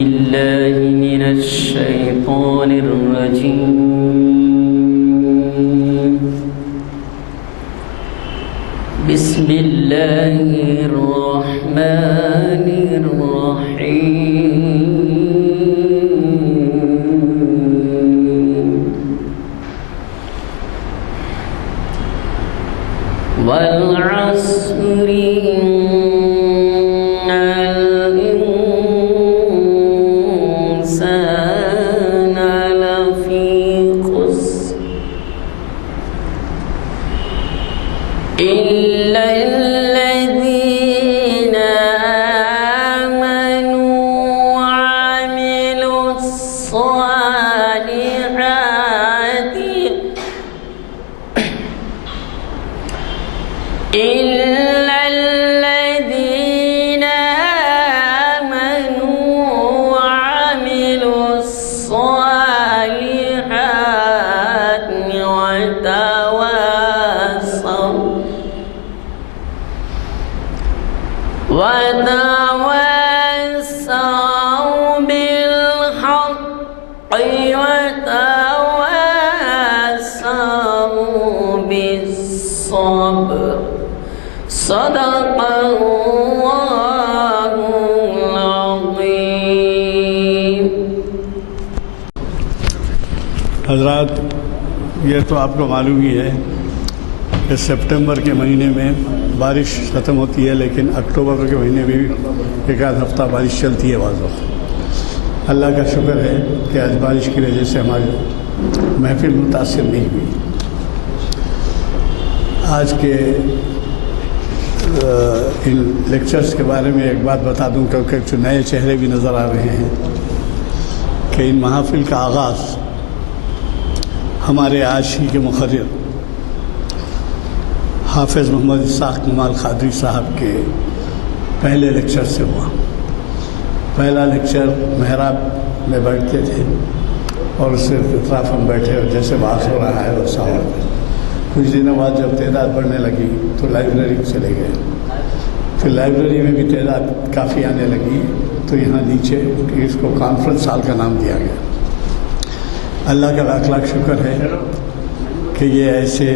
بالله من الشيطان الرجيم بسم الله الرحمن الرحيم والعصر إن الإنسان لفي خسر إلا الذين آمنوا وعملوا الصالحات إلا الذين آمنوا وعملوا الصالحات وتواصوا بالحق وتواصوا بالصبر صدق الله العظيم. حضرات، یہ تو آپ کو معلوم ہی ہے کہ سپٹمبر کے مہینے میں بارش ختم ہوتی ہے، لیکن اکتوبر کے مہینے میں بھی ایک آدھ ہفتہ بارش چلتی ہے بعض وقت. اللہ کا شکر ہے کہ آج بارش کی وجہ سے ہماری محفل متاثر نہیں ہوئی. آج کے ان لیکچرز کے بارے میں ایک بات بتا دوں، کیونکہ جو نئے چہرے بھی نظر آ رہے ہیں، کہ ان محافل کا آغاز ہمارے آج ہی کے مقرر حافظ محمد اسحاق کمال قادری صاحب کے پہلے لیکچر سے ہوا. پہلا لیکچر محراب میں بیٹھتے تھے اور اس سے اطراف ہم بیٹھے اور جیسے بحث ہو رہا ہے ویسا ہو رہا ہے. کچھ دنوں بعد جب تعداد بڑھنے لگی تو لائبریری چلے گئے. پھر لائبریری میں بھی تعداد کافی آنے لگی تو یہاں نیچے اس کو کانفرنس ہال کا نام دیا گیا. اللہ کا لاکھ لاکھ شکر ہے کہ یہ ایسے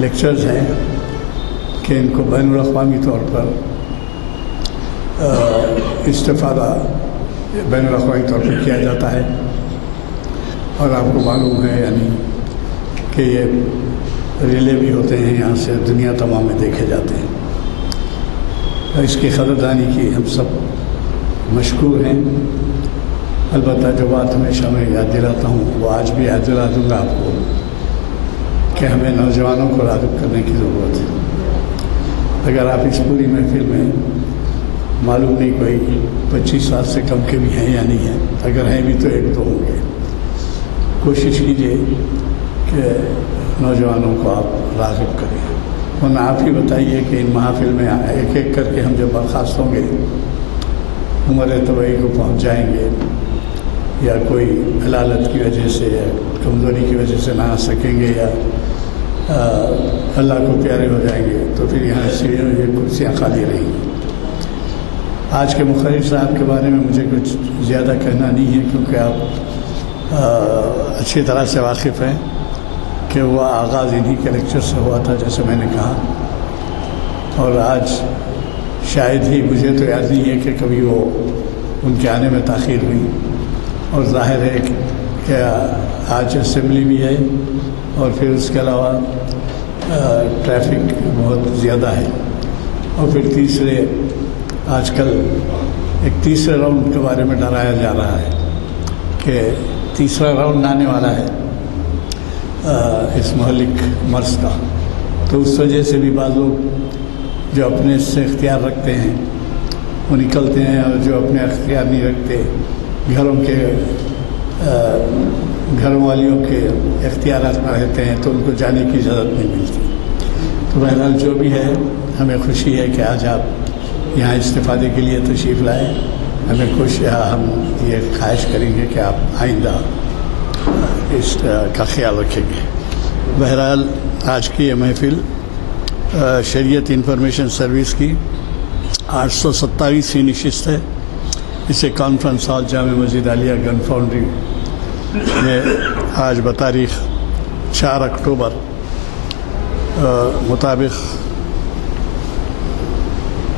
لیکچرز ہیں کہ ان کو بین الاقوامی طور پر استفادہ بین الاقوامی طور پر کیا جاتا ہے. اور آپ کو معلوم ہے یعنی کہ یہ ریلے بھی ہوتے ہیں یہاں سے دنیا تمام میں دیکھے جاتے ہیں. اس کی قدردانی کی ہم سب مشکور ہیں. البتہ جو بات ہمیشہ میں یاد دلاتا ہوں وہ آج بھی یاد دلا دوں گا آپ کو کہ ہمیں نوجوانوں کو راغب کرنے کی ضرورت ہے. اگر آپ اس پوری محفل میں معلوم نہیں کوئی 25 سال سے کم کے بھی ہیں یا نہیں ہیں، اگر ہیں بھی تو ایک دو ہوں گے، کوشش کیجیے کہ نوجوانوں کو آپ راغب کریں. ورنہ آپ ہی بتائیے کہ ان محافل میں ایک ایک کر کے ہم جب برخاست ہوں گے، عمر طبعی کو پہنچ جائیں گے یا کوئی علالت کی وجہ سے یا کمزوری کی وجہ سے نہ آ سکیں گے یا اللہ کو پیارے ہو جائیں گے، تو پھر یہاں سیڑھیوں میں کرسیاں خالی رہیں گی. آج کے مقرر صاحب کے بارے میں مجھے کچھ زیادہ کہنا نہیں ہے، کیونکہ آپ اچھی طرح سے واقف ہیں کہ وہ آغاز انہی کے لیکچر سے ہوا تھا جیسے میں نے کہا. اور آج شاید ہی، مجھے تو یاد نہیں ہے کہ کبھی وہ ان کے آنے میں تاخیر ہوئی. اور ظاہر ہے کہ آج اسمبلی بھی ہے اور پھر اس کے علاوہ ٹریفک بہت زیادہ ہے. اور پھر تیسرے، آج کل ایک تیسرے راؤنڈ کے بارے میں ڈرایا جا رہا ہے کہ تیسرا راؤنڈ آنے والا ہے اس مہلک مرض کا. تو اس وجہ سے بھی بعض لوگ جو اپنے سے اختیار رکھتے ہیں وہ نکلتے ہیں، اور جو اپنے اختیار نہیں رکھتے، گھر والیوں کے اختیارات میں رہتے ہیں، تو ان کو جانے کی اجازت نہیں ملتی. تو بہرحال جو بھی ہے، ہمیں خوشی ہے کہ آج آپ یہاں استفادے کے لیے تشریف لائیں. ہم یہ خواہش کریں گے کہ آپ آئندہ اس کا خیال رکھیں گے. بہرحال آج کی یہ محفل شریعت انفارمیشن سروس کی 827ویں نشست ہے. اسے کانفرنس ہال جامع مسجد عالیہ گن فاؤنڈری میں آج بتاریخ 4 اکتوبر مطابق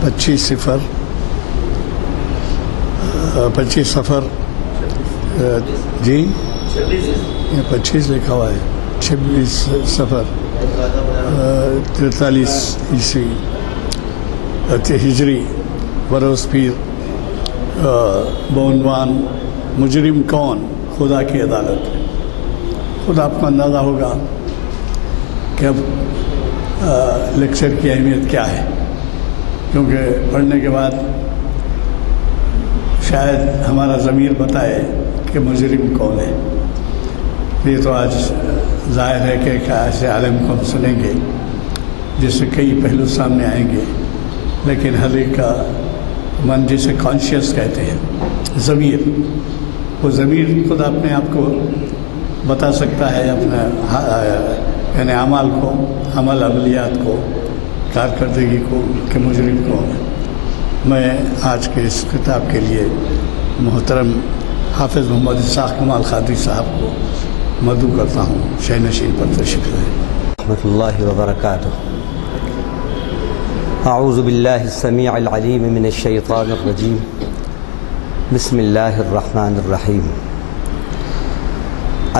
25 صفر جی 25 لکھا ہوا ہے 26 صفر 43 عیسوی ہجری بروز پیر بعنوان مجرم کون؟ خدا کی عدالت. خود آپ کو اندازہ ہوگا کہ اب لیکچر کی اہمیت کیا ہے، کیونکہ پڑھنے کے بعد شاید ہمارا ضمیر بتائے کہ مجرم کون ہے. یہ تو آج ظاہر ہے کہ ایک ایسے عالم کو ہم سنیں گے جس سے کئی پہلو سامنے آئیں گے، لیکن ہر ایک کا من جسے کانشیس کہتے ہیں، ضمیر، وہ ضمیر خود اپنے آپ کو بتا سکتا ہے، اپنا یعنی اعمال کو، عملیات کو، کارکردگی کو کہ مجرم کون ہے. میں آج کے اس کتاب کے لیے محترم حافظ محمد اسحاق کمال قادری صاحب کو مدعو کرتا ہوں. شہ نشین پر تشریف لائیں. رحمۃ اللہ وبرکاتہ. اعوذ باللہ السمیع العلیم من الشیطان الرجیم. بسم اللہ الرحمن الرحیم.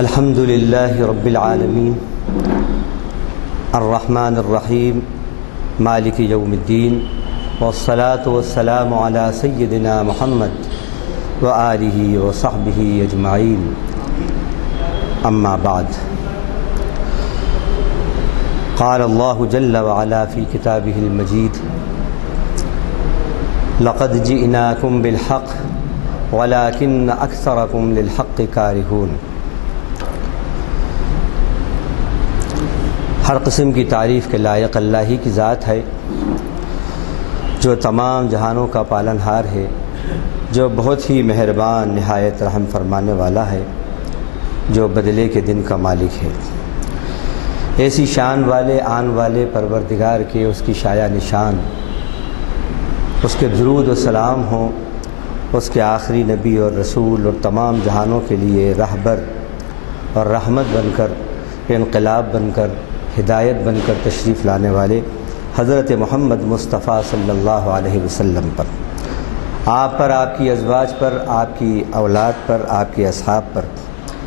الحمد للہ رب العالمین الرحمن الرحیم مالک یوم الدین والصلاة والسلام علی سیدنا محمد وآلہ وصحبہ اجمعین. اما بعد. قال اللہ جل وعلا فی کتابہ المجید لقد جئناکم بالحق ولكن اکثرکم للحق کارہون. ہر قسم کی تعریف کے لائق اللہ ہی کی ذات ہے جو تمام جہانوں کا پالن ہار ہے، جو بہت ہی مہربان نہایت رحم فرمانے والا ہے، جو بدلے کے دن کا مالک ہے. ایسی شان والے آن والے پروردگار کے، اس کی شایع نشان، اس کے درود و سلام ہوں اس کے آخری نبی اور رسول اور تمام جہانوں کے لیے رہبر اور رحمت بن کر، انقلاب بن کر، ہدایت بن کر تشریف لانے والے حضرت محمد مصطفیٰ صلی اللہ علیہ وسلم پر، آپ پر، آپ کی ازواج پر، آپ کی اولاد پر، آپ کے اصحاب پر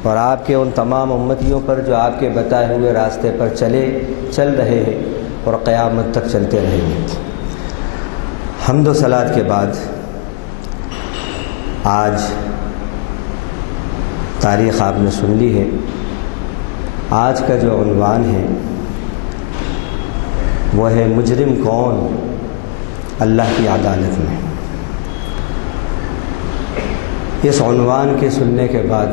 اور آپ کے ان تمام امتیوں پر جو آپ کے بتائے ہوئے راستے پر چل رہے ہیں اور قیامت تک چلتے رہیں گے. حمد و صلات کے بعد آج تاریخ آپ نے سن لی ہے. آج کا جو عنوان ہے وہ ہے مجرم کون اللہ کی عدالت میں. اس عنوان کے سننے کے بعد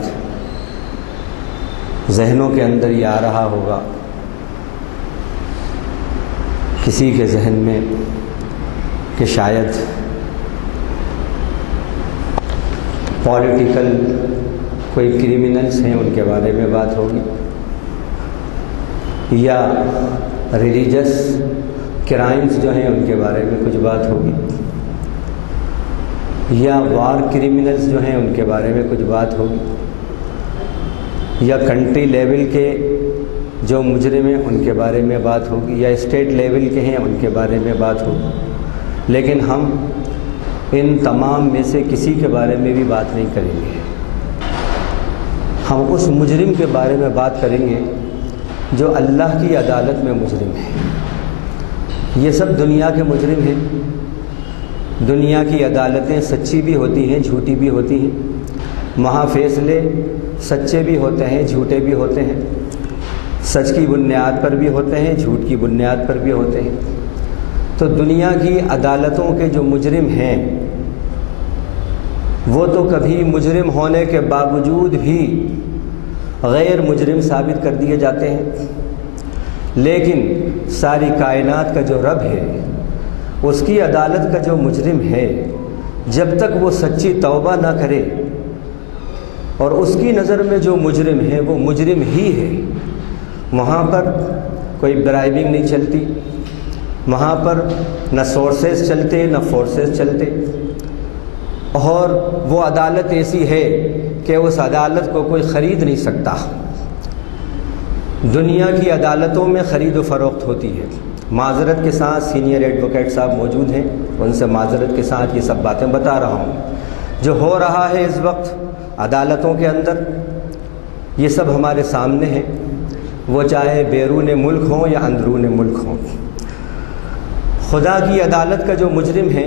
ذہنوں کے اندر یہ آ رہا ہوگا، کسی کے ذہن میں، کہ شاید پولیٹیکل کوئی کریمنلز ہیں ان کے بارے میں بات ہوگی، یا ریلیجس کرائمز جو ہیں ان کے بارے میں کچھ بات ہوگی، یا وار کریمنلز جو ہیں ان کے بارے میں کچھ بات ہوگی، یا کنٹری لیول کے جو مجرم ہیں ان کے بارے میں بات ہوگی، یا اسٹیٹ لیول کے ہیں ان کے بارے میں بات ہوگی. لیکن ہم ان تمام میں سے کسی کے بارے میں بھی بات نہیں کریں گے. ہم اس مجرم کے بارے میں بات کریں گے جو اللہ کی عدالت میں مجرم ہے. یہ سب دنیا کے مجرم ہیں. دنیا کی عدالتیں سچی بھی ہوتی ہیں، جھوٹی بھی ہوتی ہیں. وہاں فیصلے سچے بھی ہوتے ہیں، جھوٹے بھی ہوتے ہیں، سچ کی بنیاد پر بھی ہوتے ہیں، جھوٹ کی بنیاد پر بھی ہوتے ہیں. تو دنیا کی عدالتوں کے جو مجرم ہیں وہ تو کبھی مجرم ہونے کے باوجود بھی غیر مجرم ثابت کر دیے جاتے ہیں. لیکن ساری کائنات کا جو رب ہے، اس کی عدالت کا جو مجرم ہے، جب تک وہ سچی توبہ نہ کرے، اور اس کی نظر میں جو مجرم ہے وہ مجرم ہی ہے، وہاں پر کوئی برائبنگ نہیں چلتی، وہاں پر نہ سورسز چلتے نہ فورسز چلتے، اور وہ عدالت ایسی ہے کہ اس عدالت کو کوئی خرید نہیں سکتا۔ دنیا کی عدالتوں میں خرید و فروخت ہوتی ہے۔ معذرت کے ساتھ سینئر ایڈوکیٹ صاحب موجود ہیں، ان سے معذرت کے ساتھ یہ سب باتیں بتا رہا ہوں۔ جو ہو رہا ہے اس وقت عدالتوں کے اندر، یہ سب ہمارے سامنے ہے، وہ چاہے بیرون ملک ہوں یا اندرون ملک ہوں۔ خدا کی عدالت کا جو مجرم ہے،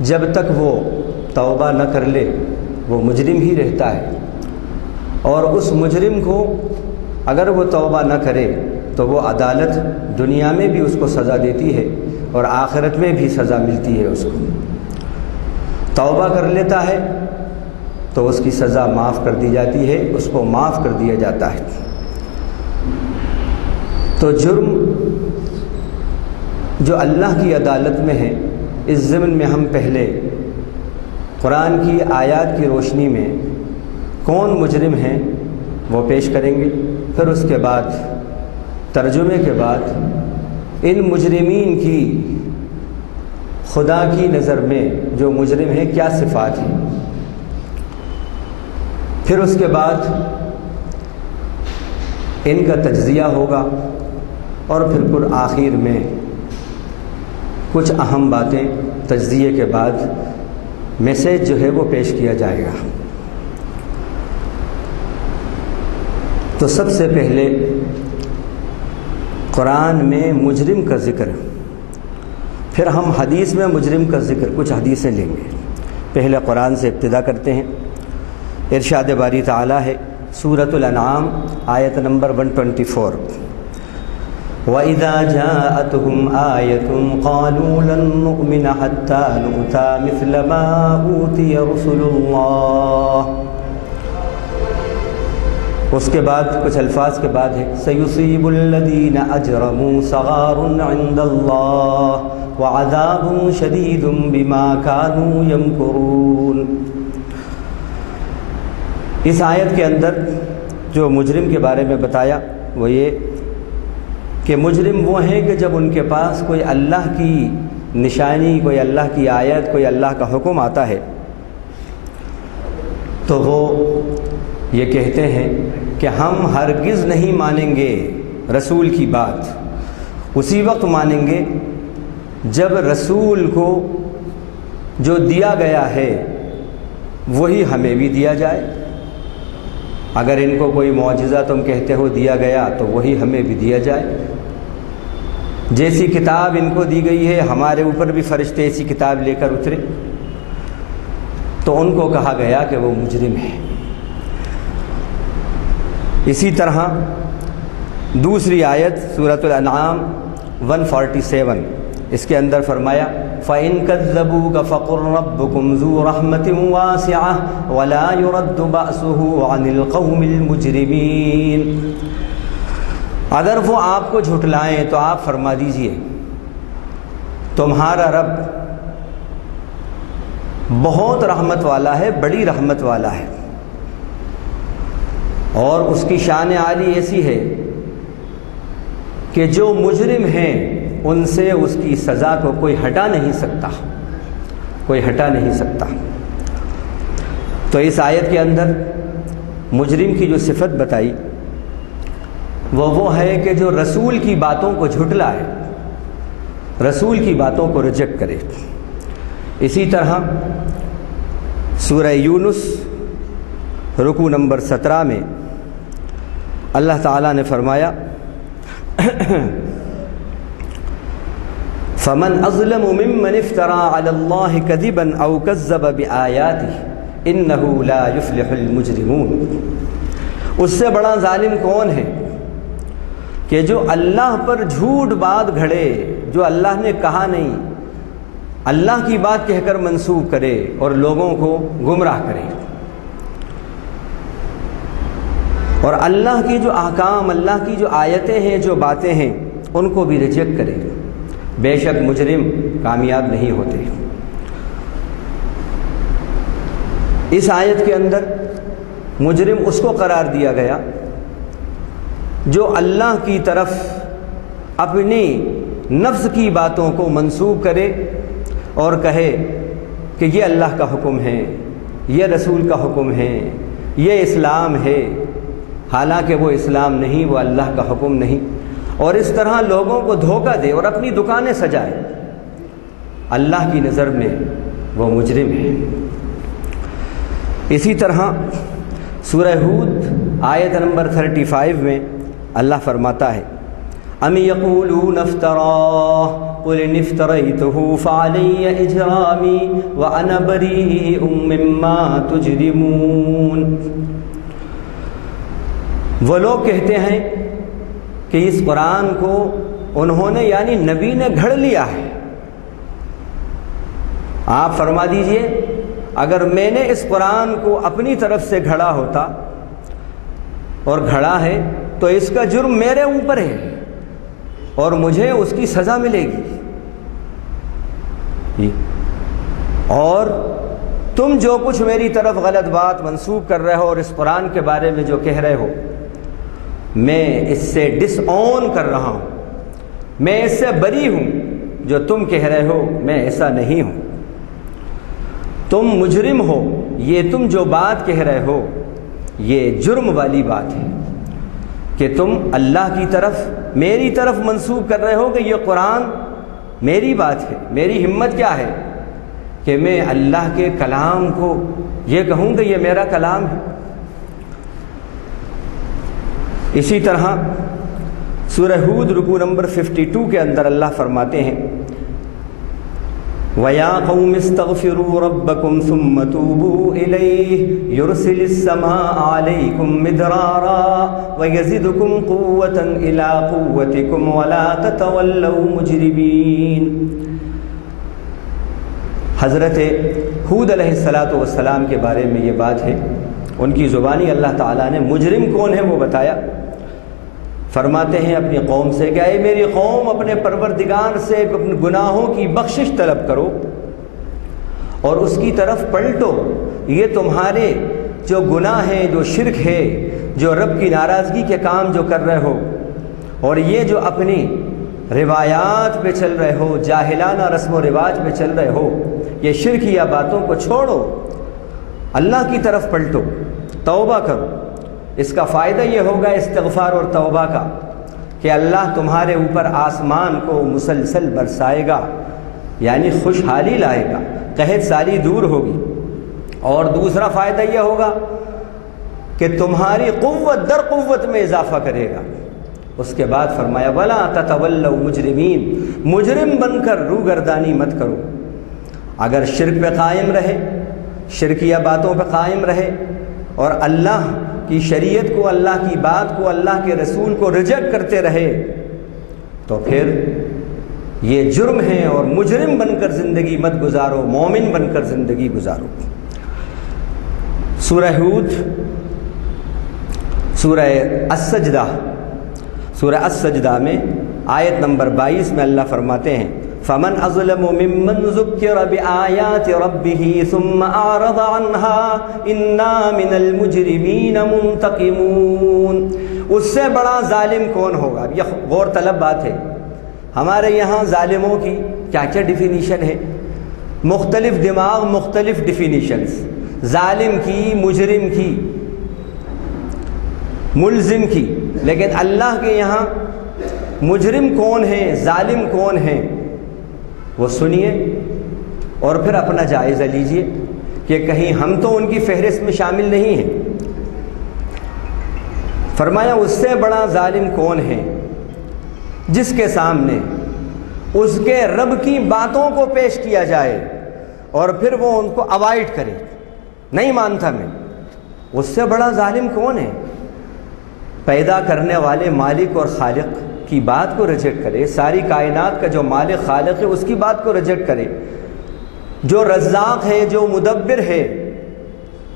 جب تک وہ توبہ نہ کر لے وہ مجرم ہی رہتا ہے، اور اس مجرم کو اگر وہ توبہ نہ کرے تو وہ عدالت دنیا میں بھی اس کو سزا دیتی ہے اور آخرت میں بھی سزا ملتی ہے۔ اس کو توبہ کر لیتا ہے تو اس کی سزا معاف کر دی جاتی ہے، اس کو معاف کر دیا جاتا ہے۔ تو جرم جو اللہ کی عدالت میں ہے، اس ضمن میں ہم پہلے قرآن کی آیات کی روشنی میں کون مجرم ہیں وہ پیش کریں گے، پھر اس کے بعد ترجمے کے بعد ان مجرمین کی خدا کی نظر میں جو مجرم ہیں کیا صفات ہیں، پھر اس کے بعد ان کا تجزیہ ہوگا، اور پھر آخر میں کچھ اہم باتیں تجزیے کے بعد میسیج جو ہے وہ پیش کیا جائے گا۔ تو سب سے پہلے قرآن میں مجرم کا ذکر، پھر ہم حدیث میں مجرم کا ذکر، کچھ حدیثیں لیں گے۔ پہلے قرآن سے ابتدا کرتے ہیں۔ ارشاد باری تعالیٰ ہے سورۃ الانعام آیت نمبر 124، وَإِذَا جَاءَتْهُمْ آيَةٌ قَالُوا لَن نُّؤْمِنَ حَتَّى نُؤْتَىٰ مِثْلَ مَا أُوتِيَ رُسُلُ اللَّهِ۔ اس کے بعد کچھ الفاظ کے بعد ہے سَيُصِيبُ الَّذِينَ أَجْرَمُوا صَغَارٌ عِندَ اللَّهِ وَعَذَابٌ شَدِيدٌ بِمَا كَانُوا يَمْكُرُونَ۔ اس آیت کے اندر جو مجرم کے بارے میں بتایا وہ یہ کہ مجرم وہ ہیں کہ جب ان کے پاس کوئی اللہ کی نشانی، کوئی اللہ کی آیت، کوئی اللہ کا حکم آتا ہے تو وہ یہ کہتے ہیں کہ ہم ہرگز نہیں مانیں گے رسول کی بات، اسی وقت مانیں گے جب رسول کو جو دیا گیا ہے وہی ہمیں بھی دیا جائے۔ اگر ان کو کوئی معجزہ تم کہتے ہو دیا گیا تو وہی ہمیں بھی دیا جائے۔ جیسی کتاب ان کو دی گئی ہے ہمارے اوپر بھی فرشتے ایسی کتاب لے کر اترے۔ تو ان کو کہا گیا کہ وہ مجرم ہے۔ اسی طرح دوسری آیت سورۃ الانعام 147، اس کے اندر فرمایا فَإِن كَذَّبُوكَ فَقُلْ رَبُّكُمْ ذُو رَحْمَةٍ وَاسِعَةٍ وَلَا يُرَدُّ بَأْسُهُ عَنِ الْقَوْمِ الْمُجْرِمِينَ۔ اگر وہ آپ کو جھٹلائیں تو آپ فرما دیجئے تمہارا رب بہت رحمت والا ہے، بڑی رحمت والا ہے، اور اس کی شان عالی ایسی ہے کہ جو مجرم ہیں ان سے اس کی سزا کو کوئی ہٹا نہیں سکتا، کوئی ہٹا نہیں سکتا۔ تو اس آیت کے اندر مجرم کی جو صفت بتائی وہ ہے کہ جو رسول کی باتوں کو جھٹلائے، رسول کی باتوں کو ریجیکٹ کرے۔ اسی طرح سورہ یونس رکوع نمبر 17 میں اللہ تعالیٰ نے فرمایا فَمَنْ أَظْلَمُ مِمَّنِ افْتَرَىٰ عَلَى اللَّهِ كَذِبًا أَوْ كَذَّبَ بِآيَاتِهِ إِنَّهُ لَا يُفْلِحُ الْمُجْرِمُونَ۔ اس سے بڑا ظالم کون ہے کہ جو اللہ پر جھوٹ بات گھڑے، جو اللہ نے کہا نہیں، اللہ کی بات کہہ کر منسوب کرے اور لوگوں کو گمراہ کرے، اور اللہ کی جو احکام، اللہ کی جو آیتیں ہیں، جو باتیں ہیں، ان کو بھی ریجیکٹ کرے۔ بے شک مجرم کامیاب نہیں ہوتے۔ اس آیت کے اندر مجرم اس کو قرار دیا گیا جو اللہ کی طرف اپنی نفس کی باتوں کو منسوب کرے اور کہے کہ یہ اللہ کا حکم ہے، یہ رسول کا حکم ہے، یہ اسلام ہے، حالانکہ وہ اسلام نہیں، وہ اللہ کا حکم نہیں، اور اس طرح لوگوں کو دھوکہ دے اور اپنی دکانیں سجائے، اللہ کی نظر میں وہ مجرم ہے۔ اسی طرح سورہ ہود آیت نمبر 35 میں اللہ فرماتا ہے ام یقولون افتراہ قل ان افتریتہ فعلی اجرامی وانا بریء مما تجرمون۔ وہ لوگ کہتے ہیں کہ اس قرآن کو انہوں نے یعنی نبی نے گھڑ لیا ہے۔ آپ فرما دیجئے اگر میں نے اس قرآن کو اپنی طرف سے گھڑا ہوتا اور گھڑا ہے تو اس کا جرم میرے اوپر ہے اور مجھے اس کی سزا ملے گی، اور تم جو کچھ میری طرف غلط بات منسوب کر رہے ہو اور اس قرآن کے بارے میں جو کہہ رہے ہو، میں اس سے ڈس اون کر رہا ہوں، میں اس سے بری ہوں۔ جو تم کہہ رہے ہو میں ایسا نہیں ہوں، تم مجرم ہو، یہ تم جو بات کہہ رہے ہو یہ جرم والی بات ہے کہ تم اللہ کی طرف میری طرف منسوب کر رہے ہو کہ یہ قرآن میری بات ہے۔ میری ہمت کیا ہے کہ میں اللہ کے کلام کو یہ کہوں کہ یہ میرا کلام ہے۔ اسی طرح سورہ ہود رکوع نمبر 52 کے اندر اللہ فرماتے ہیں وَيَا قَوْمِ اسْتَغْفِرُوا رَبَّكُمْ ثُمَّ تُوبُوا إِلَيْهِ يُرْسِلِ السَّمَاءَ عَلَيْكُمْ مِدْرَارًا وَيَزِدْكُمْ قُوَّةً إِلَىٰ قُوَّتِكُمْ وَلَا تَتَوَلَّوْا مُجْرِمِينَ۔ حضرت ہود علیہ السلام کے بارے میں یہ بات ہے، ان کی زبانی اللہ تعالیٰ نے مجرم کون ہے وہ بتایا۔ فرماتے ہیں اپنی قوم سے کہ اے میری قوم، اپنے پروردگار سے اپنے گناہوں کی بخشش طلب کرو اور اس کی طرف پلٹو۔ یہ تمہارے جو گناہ ہیں، جو شرک ہے، جو رب کی ناراضگی کے کام جو کر رہے ہو، اور یہ جو اپنی روایات پہ چل رہے ہو، جاہلانہ رسم و رواج پہ چل رہے ہو، یہ شرکیہ باتوں کو چھوڑو، اللہ کی طرف پلٹو، توبہ کرو۔ اس کا فائدہ یہ ہوگا استغفار اور توبہ کا کہ اللہ تمہارے اوپر آسمان کو مسلسل برسائے گا، یعنی خوشحالی لائے گا، قحط سالی دور ہوگی۔ اور دوسرا فائدہ یہ ہوگا کہ تمہاری قوت در قوت میں اضافہ کرے گا۔ اس کے بعد فرمایا وَلَا تَتَوَلَّوْا مُجْرِمِينَ، مجرم بن کر روگردانی مت کرو۔ اگر شرک پہ قائم رہے، شرکیہ باتوں پہ قائم رہے اور اللہ کی شریعت کو، اللہ کی بات کو، اللہ کے رسول کو ریجیکٹ کرتے رہے تو پھر یہ جرم ہے، اور مجرم بن کر زندگی مت گزارو، مومن بن کر زندگی گزارو۔ سورہ ہود سورہ السجدہ میں آیت نمبر 22 میں اللہ فرماتے ہیں فَمَنْ أَظْلَمُ مِمَّنْ ذُكِّرَ بِآيَاتِ رَبِّهِ ثُمَّ أَعْرَضَ عَنْهَا إِنَّا مِنَ الْمُجْرِمِينَ مُنْتَقِمُونَ۔ اس سے بڑا ظالم کون ہوگا؟ یہ غور طلب بات ہے۔ ہمارے یہاں ظالموں کی کیا کیا ڈیفینیشن ہے، مختلف دماغ مختلف ڈیفینیشنز، ظالم کی، مجرم کی، ملزم کی، لیکن اللہ کے یہاں مجرم کون ہے، ظالم کون ہے، وہ سنیے اور پھر اپنا جائزہ لیجئے کہ کہیں ہم تو ان کی فہرست میں شامل نہیں ہیں۔ فرمایا اس سے بڑا ظالم کون ہے جس کے سامنے اس کے رب کی باتوں کو پیش کیا جائے اور پھر وہ ان کو اوائڈ کرے، نہیں مانتا میں۔ اس سے بڑا ظالم کون ہے؟ پیدا کرنے والے مالک اور خالق کی بات کو ریجیکٹ کرے، ساری کائنات کا جو مالک خالق ہے اس کی بات کو ریجیکٹ کرے، جو رزاق ہے، جو مدبر ہے،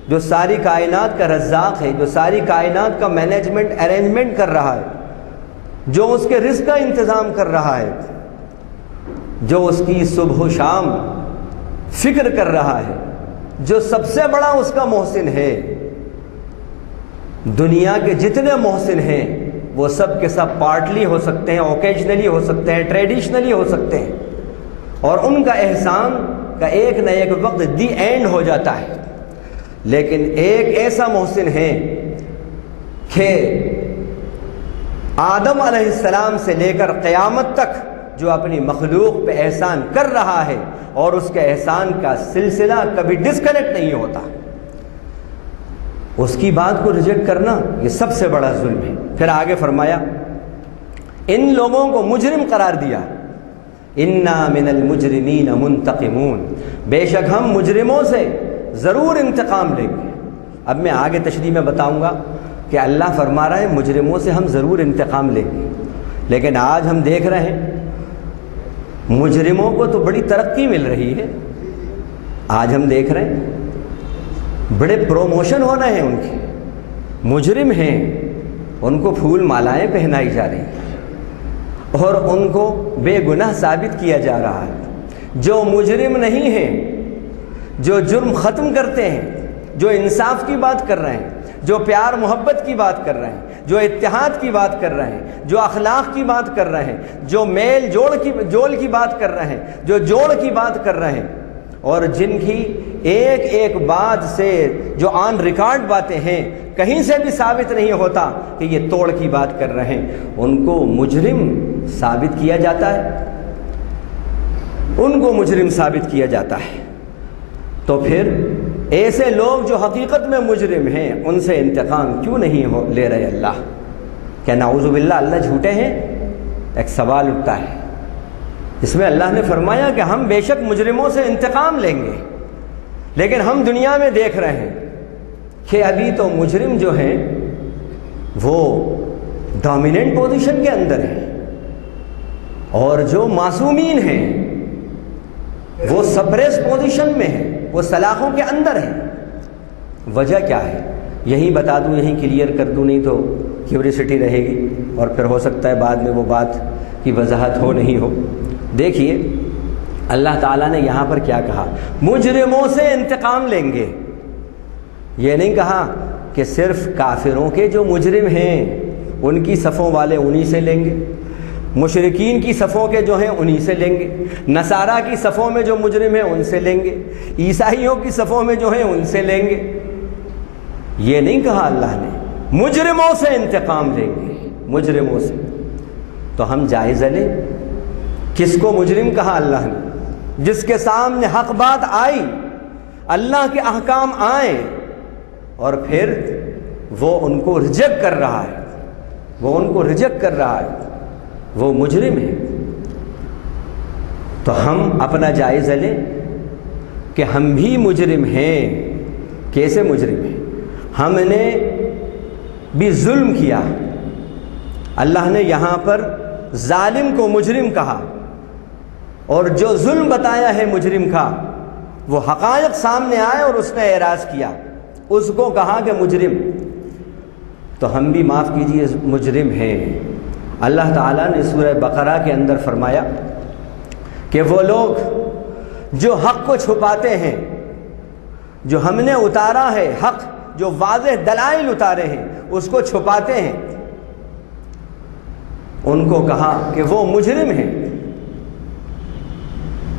جو ساری کائنات کا رزاق ہے، جو ساری کائنات کا مینجمنٹ ارینجمنٹ کر رہا ہے، جو اس کے رزق کا انتظام کر رہا ہے، جو اس کی صبح و شام فکر کر رہا ہے، جو سب سے بڑا اس کا محسن ہے۔ دنیا کے جتنے محسن ہیں وہ سب کے سب پارٹلی ہو سکتے ہیں، اوکیجنلی ہو سکتے ہیں، ٹریڈیشنلی ہو سکتے ہیں، اور ان کا احسان کا ایک نہ ایک وقت دی اینڈ ہو جاتا ہے۔ لیکن ایک ایسا محسن ہے کہ آدم علیہ السلام سے لے کر قیامت تک جو اپنی مخلوق پہ احسان کر رہا ہے اور اس کے احسان کا سلسلہ کبھی ڈسکنیکٹ نہیں ہوتا، اس کی بات کو ریجیکٹ کرنا یہ سب سے بڑا ظلم ہے۔ پھر آگے فرمایا ان لوگوں کو مجرم قرار دیا، انا من المجرمین منتقمون، بے شک ہم مجرموں سے ضرور انتقام لیں گے۔ اب میں آگے تشریح میں بتاؤں گا کہ اللہ فرما رہا ہے مجرموں سے ہم ضرور انتقام لیں گے، لیکن آج ہم دیکھ رہے ہیں مجرموں کو تو بڑی ترقی مل رہی ہے۔ آج ہم دیکھ رہے ہیں بڑے پروموشن ہو رہے ہیں ان کے، مجرم ہیں ان کو پھول مالائیں پہنائی جا رہی ہیں اور ان کو بے گناہ ثابت کیا جا رہا ہے۔ جو مجرم نہیں ہیں، جو جرم ختم کرتے ہیں، جو انصاف کی بات کر رہے ہیں، جو پیار محبت کی بات کر رہے ہیں، جو اتحاد کی بات کر رہے ہیں، جو اخلاق کی بات کر رہے ہیں، جو میل جول کی بات کر رہے ہیں، جو جوڑ کی بات کر رہے ہیں، اور جن کی ایک ایک بات سے جو آن ریکارڈ باتیں ہیں، کہیں سے بھی ثابت نہیں ہوتا کہ یہ توڑ کی بات کر رہے ہیں، ان کو مجرم ثابت کیا جاتا ہے، ان کو مجرم ثابت کیا جاتا ہے۔ تو پھر ایسے لوگ جو حقیقت میں مجرم ہیں ان سے انتقام کیوں نہیں لے رہے اللہ؟ کیا نعوذ باللہ اللہ جھوٹے ہیں؟ ایک سوال اٹھتا ہے۔ اس میں اللہ نے فرمایا کہ ہم بے شک مجرموں سے انتقام لیں گے، لیکن ہم دنیا میں دیکھ رہے ہیں کہ ابھی تو مجرم جو ہیں وہ ڈومیننٹ پوزیشن کے اندر ہیں، اور جو معصومین ہیں وہ سپریس پوزیشن میں ہیں، وہ سلاخوں کے اندر ہیں۔ وجہ کیا ہے یہی بتا دوں، یہی کلیئر کر دوں، نہیں تو کیوریسٹی رہے گی اور پھر ہو سکتا ہے بعد میں وہ بات کی وضاحت ہو نہیں ہو۔ دیکھیے اللہ تعالیٰ نے یہاں پر کیا کہا، مجرموں سے انتقام لیں گے۔ یہ نہیں کہا کہ صرف کافروں کے جو مجرم ہیں ان کی صفوں والے انہی سے لیں گے، مشرکین کی صفوں کے جو ہیں انہی سے لیں گے، نصارہ کی صفوں میں جو مجرم ہیں ان سے لیں گے، عیسائیوں کی صفوں میں جو ہیں ان سے لیں گے۔ یہ نہیں کہا اللہ نے، مجرموں سے انتقام لیں گے، مجرموں سے۔ تو ہم جائزہ لیں کس کو مجرم کہا اللہ نے؟ جس کے سامنے حق بات آئی، اللہ کے احکام آئیں اور پھر وہ ان کو ریجیکٹ کر رہا ہے، وہ ان کو ریجیکٹ کر رہا ہے، وہ مجرم ہے۔ تو ہم اپنا جائزہ لیں کہ ہم بھی مجرم ہیں۔ کیسے مجرم ہیں؟ ہم نے بھی ظلم کیا۔ اللہ نے یہاں پر ظالم کو مجرم کہا، اور جو ظلم بتایا ہے مجرم کا، وہ حقائق سامنے آئے اور اس نے اعراض کیا، اس کو کہا کہ مجرم۔ تو ہم بھی معاف کیجئے مجرم ہیں۔ اللہ تعالیٰ نے سورہ بقرہ کے اندر فرمایا کہ وہ لوگ جو حق کو چھپاتے ہیں، جو ہم نے اتارا ہے حق، جو واضح دلائل اتارے ہیں اس کو چھپاتے ہیں، ان کو کہا کہ وہ مجرم ہیں۔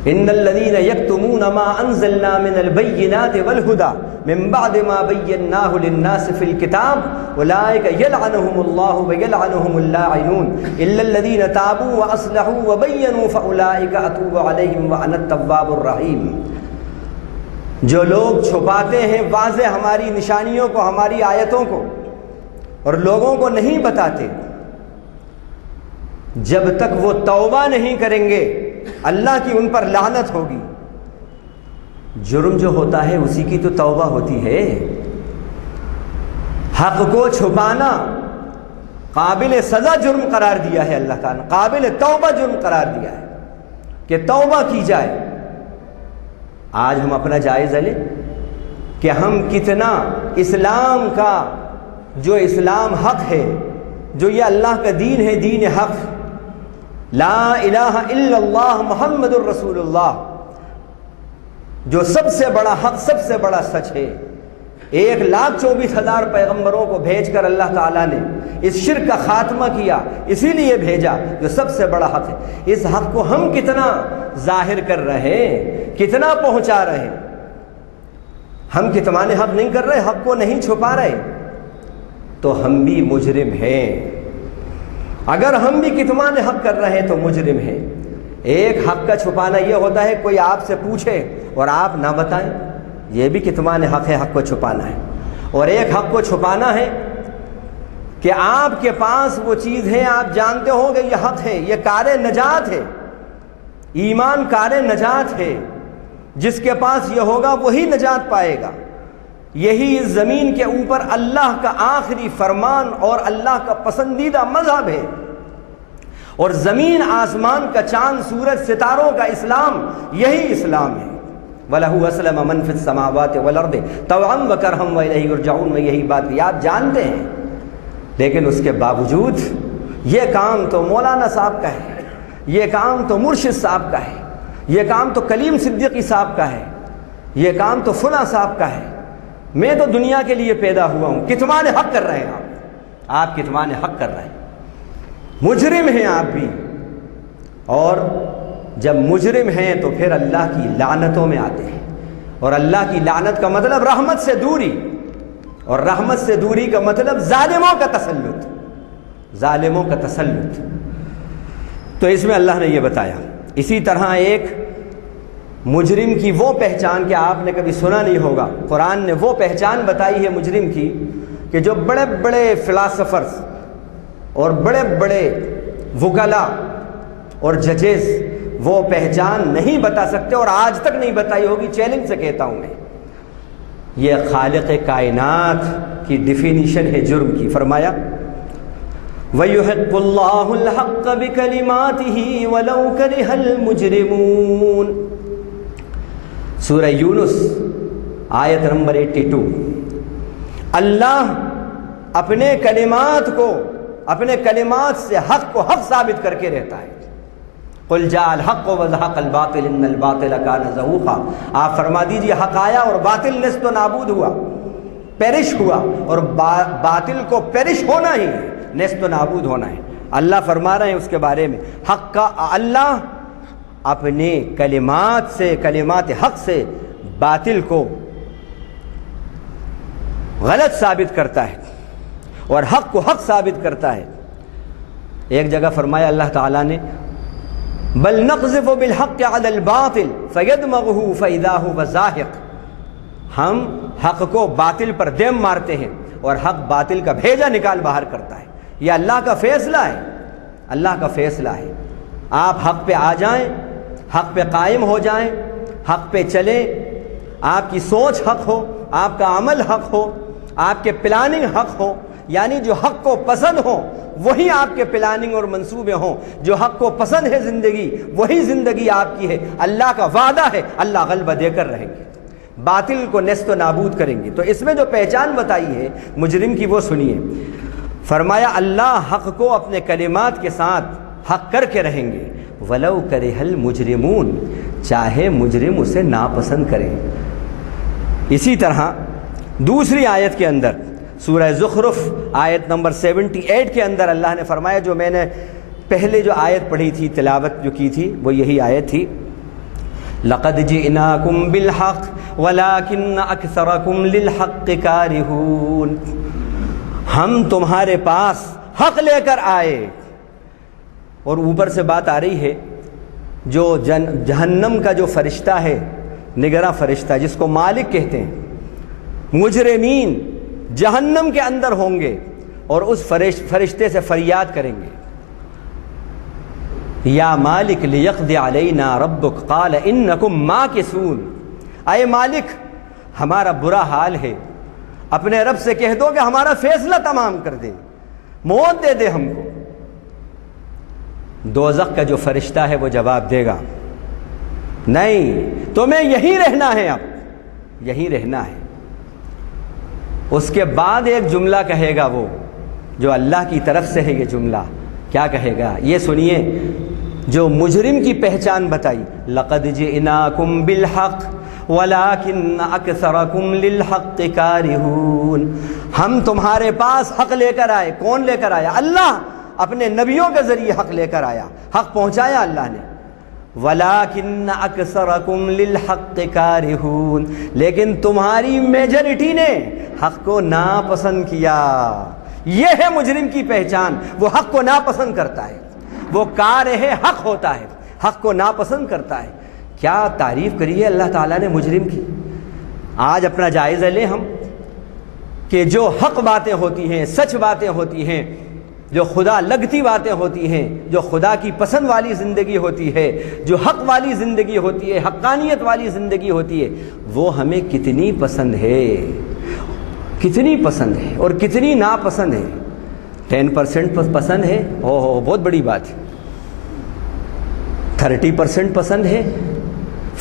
ان الذين يكتمون ما انزلنا من البينات والهدى من بعد ما بيناه للناس في الكتاب اولئك يلعنهم الله ويلعنهم اللاعنون الا الذين تابوا واصلحوا وبينوا فاولئك اتوب عليهم وانا التواب الرحيم۔ جو لوگ چھپاتے ہیں واضح ہماری نشانیوں کو، ہماری آیتوں کو، اور لوگوں کو نہیں بتاتے، جب تک وہ توبہ نہیں کریں گے اللہ کی ان پر لعنت ہوگی۔ جرم جو ہوتا ہے اسی کی تو توبہ ہوتی ہے۔ حق کو چھپانا قابل سزا جرم قرار دیا ہے اللہ تعالیٰ، قابل توبہ جرم قرار دیا ہے کہ توبہ کی جائے۔ آج ہم اپنا جائزہ لیں کہ ہم کتنا اسلام کا، جو اسلام حق ہے، جو یہ اللہ کا دین ہے، دین حق، لا الہ الا اللہ محمد الرسول اللہ، جو سب سے بڑا حق، سب سے بڑا سچ ہے۔ 1,24,000 پیغمبروں کو بھیج کر اللہ تعالیٰ نے اس شرک کا خاتمہ کیا، اسی لیے بھیجا جو سب سے بڑا حق ہے۔ اس حق کو ہم کتنا ظاہر کر رہے ہیں، کتنا پہنچا رہے ہیں؟ ہم کتمان حق نہیں کر رہے، حق کو نہیں چھپا رہے، تو ہم بھی مجرم ہیں۔ اگر ہم بھی کتمان حق کر رہے ہیں تو مجرم ہیں۔ ایک حق کا چھپانا یہ ہوتا ہے کوئی آپ سے پوچھے اور آپ نہ بتائیں، یہ بھی کتمان حق ہے، حق کو چھپانا ہے۔ اور ایک حق کو چھپانا ہے کہ آپ کے پاس وہ چیز ہے، آپ جانتے ہو کہ یہ حق ہے، یہ کار نجات ہے، ایمان کار نجات ہے، جس کے پاس یہ ہوگا وہی نجات پائے گا۔ یہی اس زمین کے اوپر اللہ کا آخری فرمان اور اللہ کا پسندیدہ مذہب ہے، اور زمین آسمان کا چاند سورج ستاروں کا اسلام یہی اسلام ہے۔ وَلَهُ أَسْلَمَ مَنْ فِي السَّمَاوَاتِ وَالْأَرْضِ طَوْعًا وَكَرْهًا وَإِلَيْهِ يُرْجَعُونَ میں یہی بات بھی آپ جانتے ہیں، لیکن اس کے باوجود یہ کام تو مولانا صاحب کا ہے، یہ کام تو مرشد صاحب کا ہے، یہ کام تو کلیم صدیقی صاحب کا ہے، یہ کام تو فلاں صاحب کا ہے، میں تو دنیا کے لیے پیدا ہوا ہوں۔ کتمان حق کر رہے ہیں آپ کتمان حق کر رہے ہیں، مجرم ہیں آپ بھی۔ اور جب مجرم ہیں تو پھر اللہ کی لعنتوں میں آتے ہیں، اور اللہ کی لعنت کا مطلب رحمت سے دوری، اور رحمت سے دوری کا مطلب ظالموں کا تسلط، ظالموں کا تسلط۔ تو اس میں اللہ نے یہ بتایا۔ اسی طرح ایک مجرم کی وہ پہچان کہ آپ نے کبھی سنا نہیں ہوگا، قرآن نے وہ پہچان بتائی ہے مجرم کی کہ جو بڑے بڑے فلاسفرز اور بڑے بڑے وکلا اور ججز وہ پہچان نہیں بتا سکتے، اور آج تک نہیں بتائی ہوگی، چیلنج سے کہتا ہوں میں۔ یہ خالق کائنات کی ڈیفینیشن ہے جرم کی۔ فرمایا وَيُحِقُّ اللَّهُ الْحَقَّ بِكَلِمَاتِهِ وَلَوْ كَرِهَ الْمُجْرِمُونَ، سورہ یونس آیت نمبر 82۔ اللہ اپنے کلمات کو، اپنے کلمات سے حق کو حق ثابت کر کے رہتا ہے۔ قُلْ جَاءَ الْحَقُّ وَزَهَقَ الْبَاطِلُ إِنَّ الْبَاطِلَ كَانَ زَهُوقًا، آپ فرما دیجئے حق آیا اور باطل نست و نابود ہوا، پیرش ہوا، اور باطل کو پیرش ہونا ہی ہے، نست و نابود ہونا ہے۔ اللہ فرما رہے ہیں اس کے بارے میں، حق کا اللہ اپنے کلمات سے، کلمات حق سے باطل کو غلط ثابت کرتا ہے اور حق کو حق ثابت کرتا ہے۔ ایک جگہ فرمایا اللہ تعالیٰ نے بل نقذف بالحق علی الباطل فیدمغه فاذا هو زاهق، ہم حق کو باطل پر دم مارتے ہیں اور حق باطل کا بھیجا نکال باہر کرتا ہے۔ یہ اللہ کا فیصلہ ہے، اللہ کا فیصلہ ہے۔ آپ حق پہ آ جائیں، حق پہ قائم ہو جائیں، حق پہ چلیں، آپ کی سوچ حق ہو، آپ کا عمل حق ہو، آپ کے پلاننگ حق ہو، یعنی جو حق کو پسند ہو وہی آپ کے پلاننگ اور منصوبے ہوں، جو حق کو پسند ہے زندگی وہی زندگی آپ کی ہے۔ اللہ کا وعدہ ہے، اللہ غلبہ دے کر رہیں گے، باطل کو نیست و نابود کریں گے۔ تو اس میں جو پہچان بتائی ہے مجرم کی وہ سنیے۔ فرمایا اللہ حق کو اپنے کلمات کے ساتھ حق کر کے رہیں گے، وَلَوْ كَرِهَ الْمُجْرِمُونَ، چاہے مجرم اسے ناپسند کریں۔ اسی طرح دوسری آیت کے اندر سورہ زخرف آیت نمبر 78 کے اندر اللہ نے فرمایا، جو میں نے پہلے جو آیت پڑھی تھی، تلاوت جو کی تھی، وہ یہی آیت تھی، لَقَدْ جِئْنَاكُمْ بِالْحَقِّ وَلَكِنَّ أَكْثَرَكُمْ لِلْحَقِّ كَارِهُونَ، ہم تمہارے پاس حق لے کر آئے۔ اور اوپر سے بات آ رہی ہے، جو جہنم کا جو فرشتہ ہے، نگراں فرشتہ جس کو مالک کہتے ہیں، مجرمین جہنم کے اندر ہوں گے اور اس فرشتے سے فریاد کریں گے، یا مالک لیقضی علینا ربک قال انکم ماکثون، اے مالک ہمارا برا حال ہے، اپنے رب سے کہہ دو کہ ہمارا فیصلہ تمام کر دے، موت دے دے ہم کو۔ دوزخ کا جو فرشتہ ہے وہ جواب دے گا، نہیں تمہیں یہی رہنا ہے، اب یہی رہنا ہے۔ اس کے بعد ایک جملہ کہے گا وہ، جو اللہ کی طرف سے ہے، یہ جملہ کیا کہے گا یہ سنیے، جو مجرم کی پہچان بتائی، لَقَدْ جِئْنَاكُمْ بِالْحَقِّ وَلَٰكِنَّ أَكْثَرَكُمْ لِلْحَقِّ كَارِهُونَ۔ ہم تمہارے پاس حق لے کر آئے۔ کون لے کر آیا؟ اللہ اپنے نبیوں کے ذریعے حق لے کر آیا، حق پہنچایا اللہ نے۔ وَلَٰكِنَّ أَكْثَرَكُمْ لِلْحَقِّ كَارِهُونَ، لیکن تمہاری میجرٹی نے حق کو ناپسند کیا۔ یہ ہے مجرم کی پہچان، وہ حق کو ناپسند کرتا ہے، وہ کارہ حق ہوتا ہے، حق کو ناپسند کرتا ہے۔ کیا تعریف کری ہے اللہ تعالیٰ نے مجرم کی۔ آج اپنا جائزہ لیں ہم کہ جو حق باتیں ہوتی ہیں، سچ باتیں ہوتی ہیں، جو خدا لگتی باتیں ہوتی ہیں، جو خدا کی پسند والی زندگی ہوتی ہے، جو حق والی زندگی ہوتی ہے، حقانیت والی زندگی ہوتی ہے، وہ ہمیں کتنی پسند ہے، کتنی پسند ہے اور کتنی ناپسند ہے۔ 10% پسند ہے، اوہ بہت بڑی بات ہے۔ 30% پسند ہے،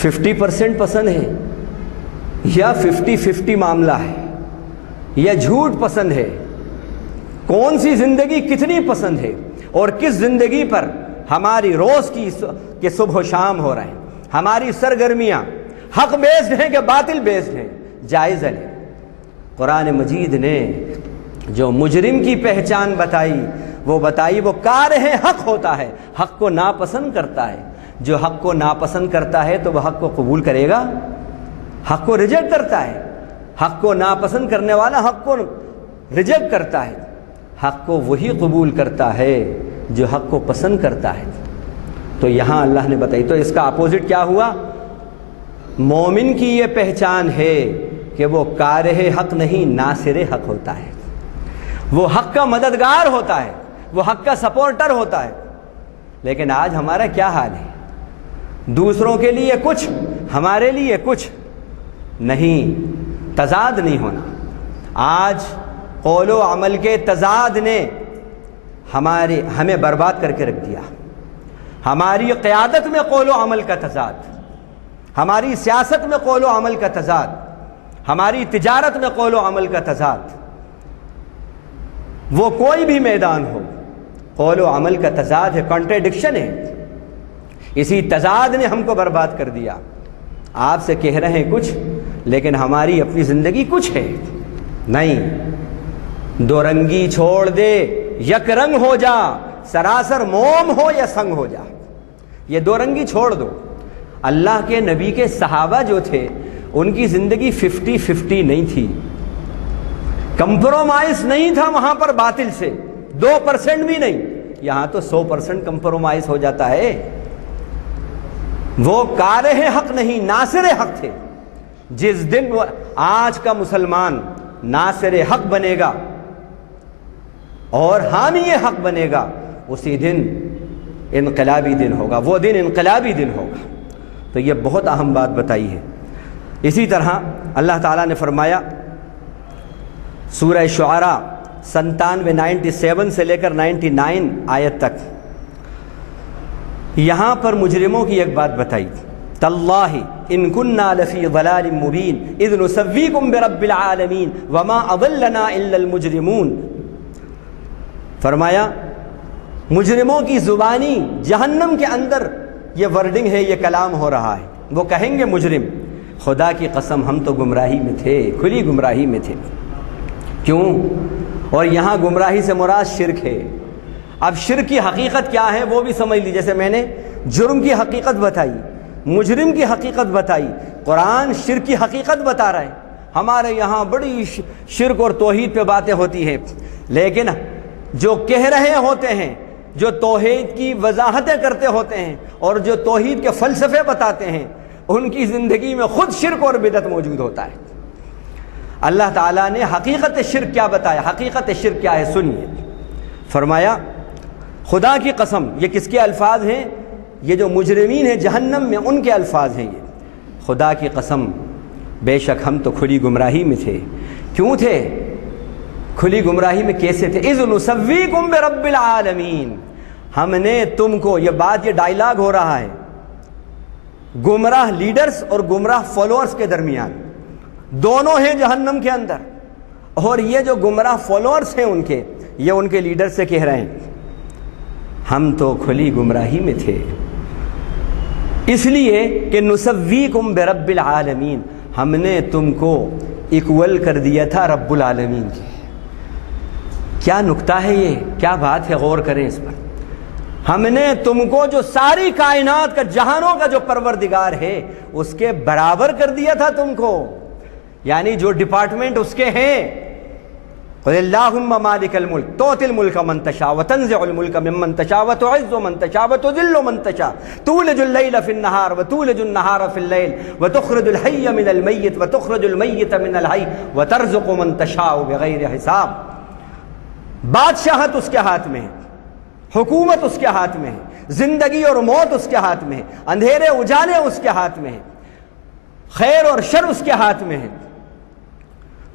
50% پسند ہے، یا 50-50 معاملہ ہے، یا جھوٹ پسند ہے۔ کون سی زندگی کتنی پسند ہے اور کس زندگی پر ہماری روز کی صبح و شام ہو رہے ہیں، ہماری سرگرمیاں حق بیسڈ ہیں کہ باطل بیسڈ ہیں، جائزہ لیں۔ قرآن مجید نے جو مجرم کی پہچان بتائی وہ کارہ حق ہوتا ہے، حق کو ناپسند کرتا ہے۔ جو حق کو ناپسند کرتا ہے تو وہ حق کو قبول کرے گا؟ حق کو ریجیکٹ کرتا ہے۔ حق کو ناپسند کرنے والا حق کو ریجیکٹ کرتا ہے۔ حق کو وہی قبول کرتا ہے جو حق کو پسند کرتا ہے۔ تو یہاں اللہ نے بتائی، تو اس کا اپوزٹ کیا ہوا؟ مومن کی یہ پہچان ہے کہ وہ کارہ حق نہیں، ناصر حق ہوتا ہے، وہ حق کا مددگار ہوتا ہے، وہ حق کا سپورٹر ہوتا ہے۔ لیکن آج ہمارا کیا حال ہے؟ دوسروں کے لیے کچھ، ہمارے لیے کچھ نہیں، تضاد نہیں ہونا۔ آج قول و عمل کے تضاد نے ہمیں برباد کر کے رکھ دیا۔ ہماری قیادت میں قول و عمل کا تضاد، ہماری سیاست میں قول و عمل کا تضاد، ہماری تجارت میں قول و عمل کا تضاد، وہ کوئی بھی میدان ہو، قول و عمل کا تضاد ہے، کانٹریڈکشن ہے۔ اسی تضاد نے ہم کو برباد کر دیا۔ آپ سے کہہ رہے ہیں کچھ، لیکن ہماری اپنی زندگی کچھ ہے نہیں۔ دو رنگی چھوڑ دے، یک رنگ ہو جا، سراسر موم ہو یا سنگ ہو جا۔ یہ دو رنگی چھوڑ دو۔ اللہ کے نبی کے صحابہ جو تھے ان کی زندگی 50-50 نہیں تھی، کمپرومائز نہیں تھا وہاں پر باطل سے، 2% بھی نہیں۔ یہاں تو 100% کمپرومائز ہو جاتا ہے۔ وہ کارہ حق نہیں، ناصر حق تھے۔ جس دن آج کا مسلمان ناصر حق بنے گا اور حامی حق بنے گا، اسی دن انقلابی دن ہوگا، وہ دن انقلابی دن ہوگا۔ تو یہ بہت اہم بات بتائی ہے۔ اسی طرح اللہ تعالیٰ نے فرمایا سورہ شعراء 97 سے لے کر 99 آیت تک، یہاں پر مجرموں کی ایک بات بتائی، تاللہ ان کننا لفی ضلال مبین اذ نسویکم برب العالمین وما اضلنا الا المجرمون۔ فرمایا مجرموں کی زبانی جہنم کے اندر یہ ورڈنگ ہے، یہ کلام ہو رہا ہے۔ وہ کہیں گے مجرم، خدا کی قسم ہم تو گمراہی میں تھے، کھلی گمراہی میں تھے۔ کیوں؟ اور یہاں گمراہی سے مراد شرک ہے۔ اب شرک کی حقیقت کیا ہے وہ بھی سمجھ لی۔ جیسے میں نے جرم کی حقیقت بتائی، مجرم کی حقیقت بتائی، قرآن شرک کی حقیقت بتا رہا ہے۔ ہمارے یہاں بڑی شرک اور توحید پہ باتیں ہوتی ہیں، لیکن جو کہہ رہے ہوتے ہیں، جو توحید کی وضاحتیں کرتے ہوتے ہیں اور جو توحید کے فلسفے بتاتے ہیں، ان کی زندگی میں خود شرک اور بدعت موجود ہوتا ہے۔ اللہ تعالیٰ نے حقیقت شرک کیا بتایا، حقیقت شرک کیا ہے سنیے۔ فرمایا خدا کی قسم، یہ کس کے الفاظ ہیں؟ یہ جو مجرمین ہیں جہنم میں، ان کے الفاظ ہیں یہ۔ خدا کی قسم بے شک ہم تو کھلی گمراہی میں تھے۔ کیوں تھے کھلی گمراہی میں؟ کیسے تھے؟ اذ نسویکم برب العالمین، ہم نے تم کو، یہ بات، یہ ڈائلاگ ہو رہا ہے گمراہ لیڈرز اور گمراہ فالوورز کے درمیان، دونوں ہیں جہنم کے اندر، اور یہ جو گمراہ فالوورز ہیں ان کے، یہ ان کے لیڈر سے کہہ رہے ہیں ہم تو کھلی گمراہی میں تھے۔ اس لیے کہ نسویکم برب العالمین، ہم نے تم کو ایکول کر دیا تھا رب العالمین کے۔ کیا نکتہ ہے یہ، کیا بات ہے، غور کریں اس پر۔ ہم نے تم کو جو ساری کائنات کا، جہانوں کا جو پروردگار ہے اس کے برابر کر دیا تھا تم کو، یعنی جو ڈپارٹمنٹ اس کے ہیں۔ قل اللہم مالک الملک تؤتی الملک من تشاء وتنزع الملک ممن تشاء وتعز من تشاء وتذل من تشاء تولج الليل في النهار وتولج النهار في الليل وتخرج الحي من الميت وتخرج الميت من الحي وترزق من تشاء بغیر حساب۔ بادشاہت اس کے ہاتھ میں ہے، حکومت اس کے ہاتھ میں ہے، زندگی اور موت اس کے ہاتھ میں ہے، اندھیرے اجالے اس کے ہاتھ میں ہے، خیر اور شر اس کے ہاتھ میں ہے،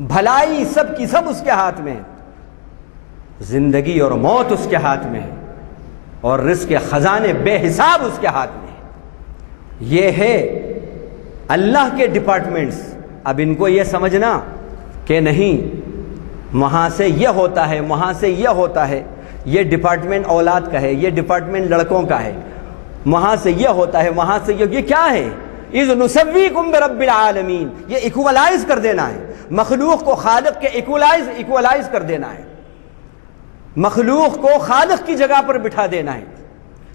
بھلائی سب کی سب اس کے ہاتھ میں ہے، زندگی اور موت اس کے ہاتھ میں ہے، اور رزق کے خزانے بے حساب اس کے ہاتھ میں ہے۔ یہ ہے اللہ کے ڈپارٹمنٹس۔ اب ان کو یہ سمجھنا کہ نہیں وہاں سے یہ ہوتا ہے، وہاں سے یہ ہوتا ہے، یہ ڈپارٹمنٹ اولاد کا ہے، یہ ڈپارٹمنٹ لڑکوں کا ہے، وہاں سے یہ ہوتا ہے، وہاں سے یہ کیا ہے؟ اذ نسویکم برب العالمین، یہ ایکولائز کر دینا ہے، مخلوق کو خالق کے ایکولائز کر دینا ہے، مخلوق کو خالق کی جگہ پر بٹھا دینا ہے،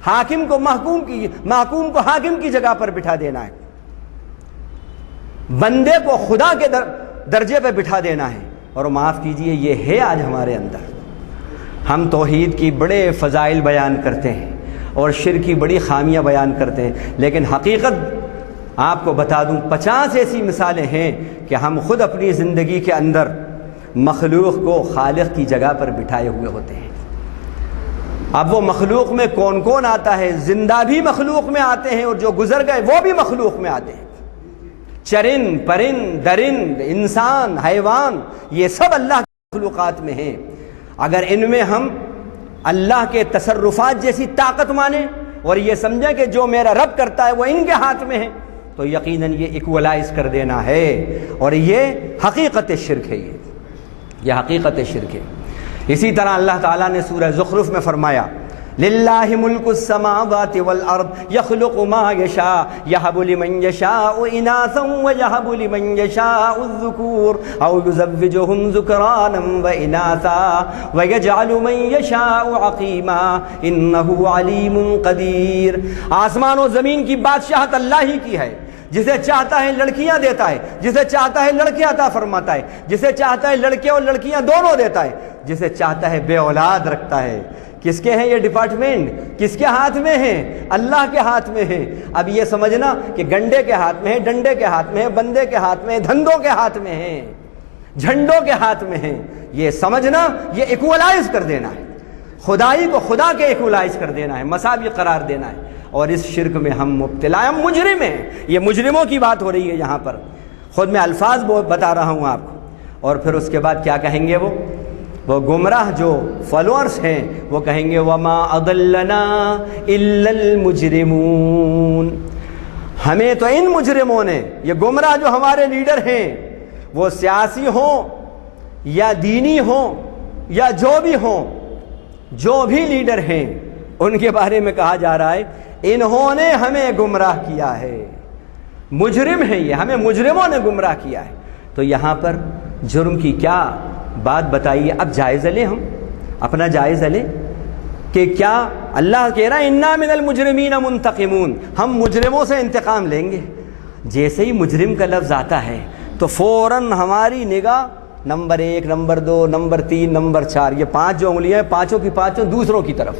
حاکم کو محکوم کو حاکم کی جگہ پر بٹھا دینا ہے، بندے کو خدا کے درجے پہ بٹھا دینا ہے۔ اور معاف کیجئے، یہ ہے آج ہمارے اندر۔ ہم توحید کی بڑے فضائل بیان کرتے ہیں اور شرک کی بڑی خامیاں بیان کرتے ہیں، لیکن حقیقت آپ کو بتا دوں 50 ایسی مثالیں ہیں کہ ہم خود اپنی زندگی کے اندر مخلوق کو خالق کی جگہ پر بٹھائے ہوئے ہوتے ہیں۔ اب وہ مخلوق میں کون کون آتا ہے؟ زندہ بھی مخلوق میں آتے ہیں اور جو گزر گئے وہ بھی مخلوق میں آتے ہیں۔ چرند، پرند، درند، انسان، حیوان، یہ سب اللہ کی مخلوقات میں ہیں۔ اگر ان میں ہم اللہ کے تصرفات جیسی طاقت مانیں اور یہ سمجھیں کہ جو میرا رب کرتا ہے وہ ان کے ہاتھ میں ہے، تو یقیناً یہ ایکولائز کر دینا ہے، اور یہ حقیقت شرک ہے، یہ حقیقت شرک ہے۔ اسی طرح اللہ تعالیٰ نے سورہ زخرف میں فرمایا للہ ملک السماوات والارض یخلق ما یشاء یہب لمن یشاء اناثا ویہب لمن یشاء الذکور او یزوجہم ذکرانا واناثا ویجعل من یشاء عقیما انہ علیم قدیر۔ آسمان و زمین کی بادشاہت اللہ ہی کی ہے، جسے چاہتا ہے لڑکیاں دیتا ہے، جسے چاہتا ہے لڑکے عطا فرماتا ہے، جسے چاہتا ہے لڑکے اور لڑکیاں دونوں دیتا ہے، جسے چاہتا ہے بے اولاد رکھتا ہے۔ کس کے ہیں یہ ڈپارٹمنٹ؟ کس کے ہاتھ میں ہیں؟ اللہ کے ہاتھ میں ہیں۔ اب یہ سمجھنا کہ گنڈے کے ہاتھ میں ہے، ڈنڈے کے ہاتھ میں ہے، بندے کے ہاتھ میں ہے، دھندوں کے ہاتھ میں ہیں، جھنڈوں کے ہاتھ میں ہیں، یہ سمجھنا یہ ایکولائز کر دینا ہے، خدائی کو خدا کے ایکولائز کر دینا ہے، مساوی قرار دینا ہے، اور اس شرک میں ہم مبتلا ہیں، ہم مجرم ہیں۔ یہ مجرموں کی بات ہو رہی ہے یہاں پر، خود میں الفاظ بتا رہا ہوں آپ کو۔ اور پھر اس کے بعد کیا کہیں گے وہ گمراہ جو فالوورز ہیں وہ کہیں گے وما اضلنا الا المجرمون، ہمیں تو ان مجرموں نے، یہ گمراہ جو ہمارے لیڈر ہیں، وہ سیاسی ہوں یا دینی ہوں یا جو بھی ہوں، جو بھی لیڈر ہیں ان کے بارے میں کہا جا رہا ہے انہوں نے ہمیں گمراہ کیا ہے، مجرم ہیں یہ، ہمیں مجرموں نے گمراہ کیا ہے۔ تو یہاں پر جرم کی کیا بات بتائیے؟ اب جائزہ لیں، ہم اپنا جائزہ لیں کہ کیا اللہ کہہ رہا ہے انا من المجرمین منتقمون، ہم مجرموں سے انتقام لیں گے۔ جیسے ہی مجرم کا لفظ آتا ہے تو فوراً ہماری نگاہ نمبر 1، نمبر 2، نمبر 3، نمبر 4، یہ 5 جو انگلیاں ہیں پانچوں کی پانچوں دوسروں کی طرف،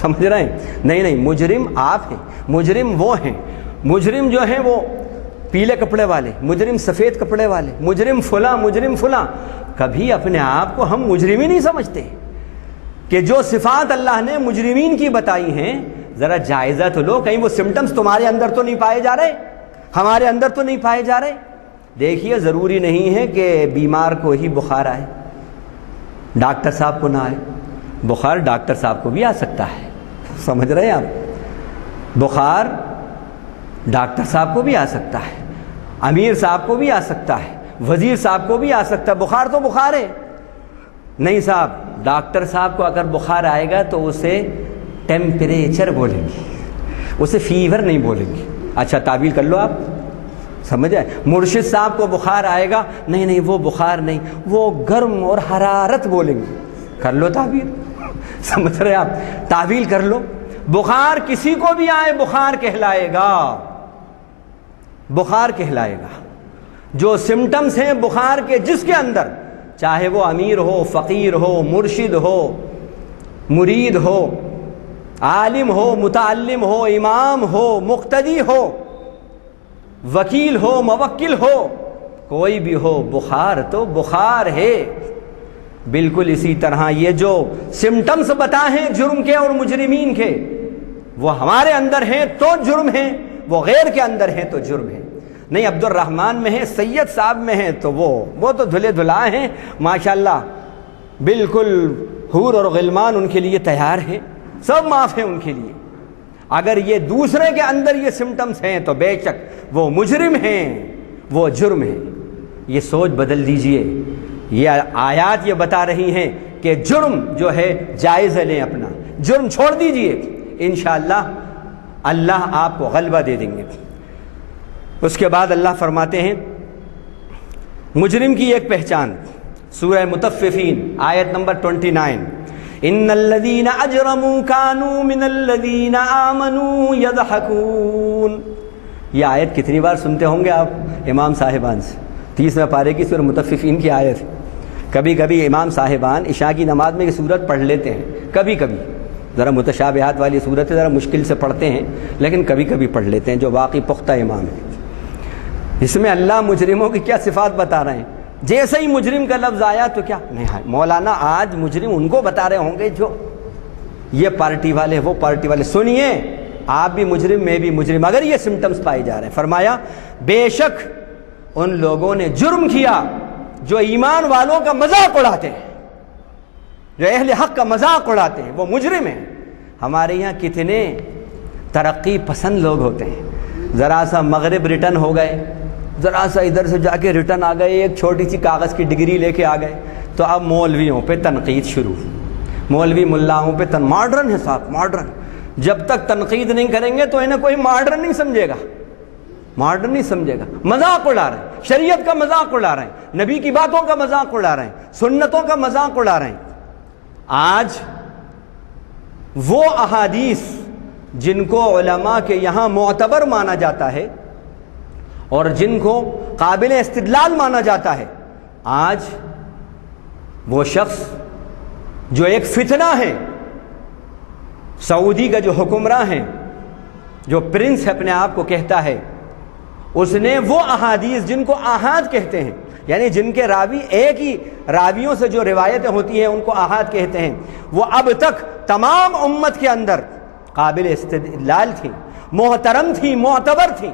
سمجھ رہے ہیں؟ نہیں، مجرم آپ ہیں، مجرم وہ ہیں، مجرم جو ہیں وہ پیلے کپڑے والے، مجرم سفید کپڑے والے، مجرم فلاں، مجرم فلاں۔ کبھی اپنے آپ کو ہم مجرم ہی نہیں سمجھتے کہ جو صفات اللہ نے مجرمین کی بتائی ہیں، ذرا جائزہ تو لو، کہیں وہ سمٹمز تمہارے اندر تو نہیں پائے جا رہے، ہمارے اندر تو نہیں پائے جا رہے۔ دیکھیے ضروری نہیں ہے کہ بیمار کو ہی بخار آئے، ڈاکٹر صاحب کو نہ آئے، بخار ڈاکٹر صاحب کو بھی آ سکتا ہے، سمجھ رہے ہیں آپ؟ بخار ڈاکٹر صاحب کو بھی آ سکتا ہے، امیر صاحب کو بھی آ سکتا ہے، وزیر صاحب کو بھی آ سکتا ہے، بخار تو بخار ہے۔ نہیں صاحب، ڈاکٹر صاحب کو اگر بخار آئے گا تو اسے ٹیمپریچر بولیں گے، اسے فیور نہیں بولیں گے. اچھا تعبیر کر لو آپ, سمجھ آئے. مرشد صاحب کو بخار آئے گا, نہیں نہیں وہ بخار نہیں, وہ گرم اور حرارت بولیں گے. کر لو تعبیر, سمجھ رہے آپ, تعبیر کر لو. بخار کسی کو بھی آئے بخار کہلائے گا, بخار کہلائے گا. جو سمٹمز ہیں بخار کے جس کے اندر, چاہے وہ امیر ہو, فقیر ہو, مرشد ہو, مرید ہو, عالم ہو, متعلم ہو, امام ہو, مقتدی ہو, وکیل ہو, موکل ہو, کوئی بھی ہو, بخار تو بخار ہے. بالکل اسی طرح یہ جو سمٹمز بتائے ہیں جرم کے اور مجرمین کے, وہ ہمارے اندر ہیں تو جرم ہیں, وہ غیر کے اندر ہیں تو جرم ہے. نہیں عبد الرحمن میں ہیں, سید صاحب میں ہیں, تو وہ تو دھلے دھلائے ہیں ماشاءاللہ, بالکل حور اور غلمان ان کے لیے تیار ہیں, سب معاف ہیں ان کے لیے. اگر یہ دوسرے کے اندر یہ سمٹمز ہیں تو بے شک وہ مجرم ہیں, وہ جرم ہے. یہ سوچ بدل دیجئے. یہ آیات یہ بتا رہی ہیں کہ جرم جو ہے جائزہ لیں, اپنا جرم چھوڑ دیجئے, انشاءاللہ اللہ آپ کو غلبہ دے دیں گے. اس کے بعد اللہ فرماتے ہیں مجرم کی ایک پہچان, سورہ مطففین آیت نمبر 29, ان الذین اجرموا کانوا من الذین آمنوا یضحکون. یہ آیت کتنی بار سنتے ہوں گے آپ امام صاحبان سے, 30ویں پارے کی سورہ مطففین کی آیت ہے. کبھی کبھی امام صاحبان عشاء کی نماز میں یہ سورت پڑھ لیتے ہیں, کبھی کبھی ذرا متشابہات والی صورت ہے, ذرا مشکل سے پڑھتے ہیں, لیکن کبھی کبھی پڑھ لیتے ہیں جو واقعی پختہ امام ہے. اس میں اللہ مجرموں کی کیا صفات بتا رہے ہیں. جیسے ہی مجرم کا لفظ آیا تو کیا نہیں, مولانا آج مجرم ان کو بتا رہے ہوں گے جو یہ پارٹی والے وہ پارٹی والے. سنیے, آپ بھی مجرم, میں بھی مجرم, اگر یہ سمٹمز پائے جا رہے ہیں. فرمایا بے شک ان لوگوں نے جرم کیا جو ایمان والوں کا مذاق اڑاتے ہیں, جو اہل حق کا مذاق اڑاتے ہیں, وہ مجرم ہیں. ہمارے یہاں کتنے ترقی پسند لوگ ہوتے ہیں, ذرا سا مغرب ریٹرن ہو گئے, ذرا سا ادھر سے جا کے ریٹرن آ گئے, ایک چھوٹی سی کاغذ کی ڈگری لے کے آ گئے, تو اب مولویوں پہ تنقید شروع, مولوی ملاؤں پہ ماڈرن ہے صاحب, ماڈرن. جب تک تنقید نہیں کریں گے تو انہیں کوئی ماڈرن نہیں سمجھے گا, ماڈرن نہیں سمجھے گا. مذاق اڑا رہے ہیں, شریعت کا مذاق اڑا رہے ہیں, نبی کی باتوں کا مذاق اڑا رہے ہیں, سنتوں کا مذاق اڑا رہے ہیں. آج وہ احادیث جن کو علماء کے یہاں معتبر مانا جاتا ہے اور جن کو قابل استدلال مانا جاتا ہے, آج وہ شخص جو ایک فتنہ ہے, سعودی کا جو حکمراں ہے, جو پرنس اپنے آپ کو کہتا ہے, اس نے وہ احادیث جن کو آحاد کہتے ہیں, یعنی جن کے راوی ایک ہی راویوں سے جو روایتیں ہوتی ہیں ان کو آحاد کہتے ہیں, وہ اب تک تمام امت کے اندر قابل استدلال تھی, محترم تھی, معتبر تھی.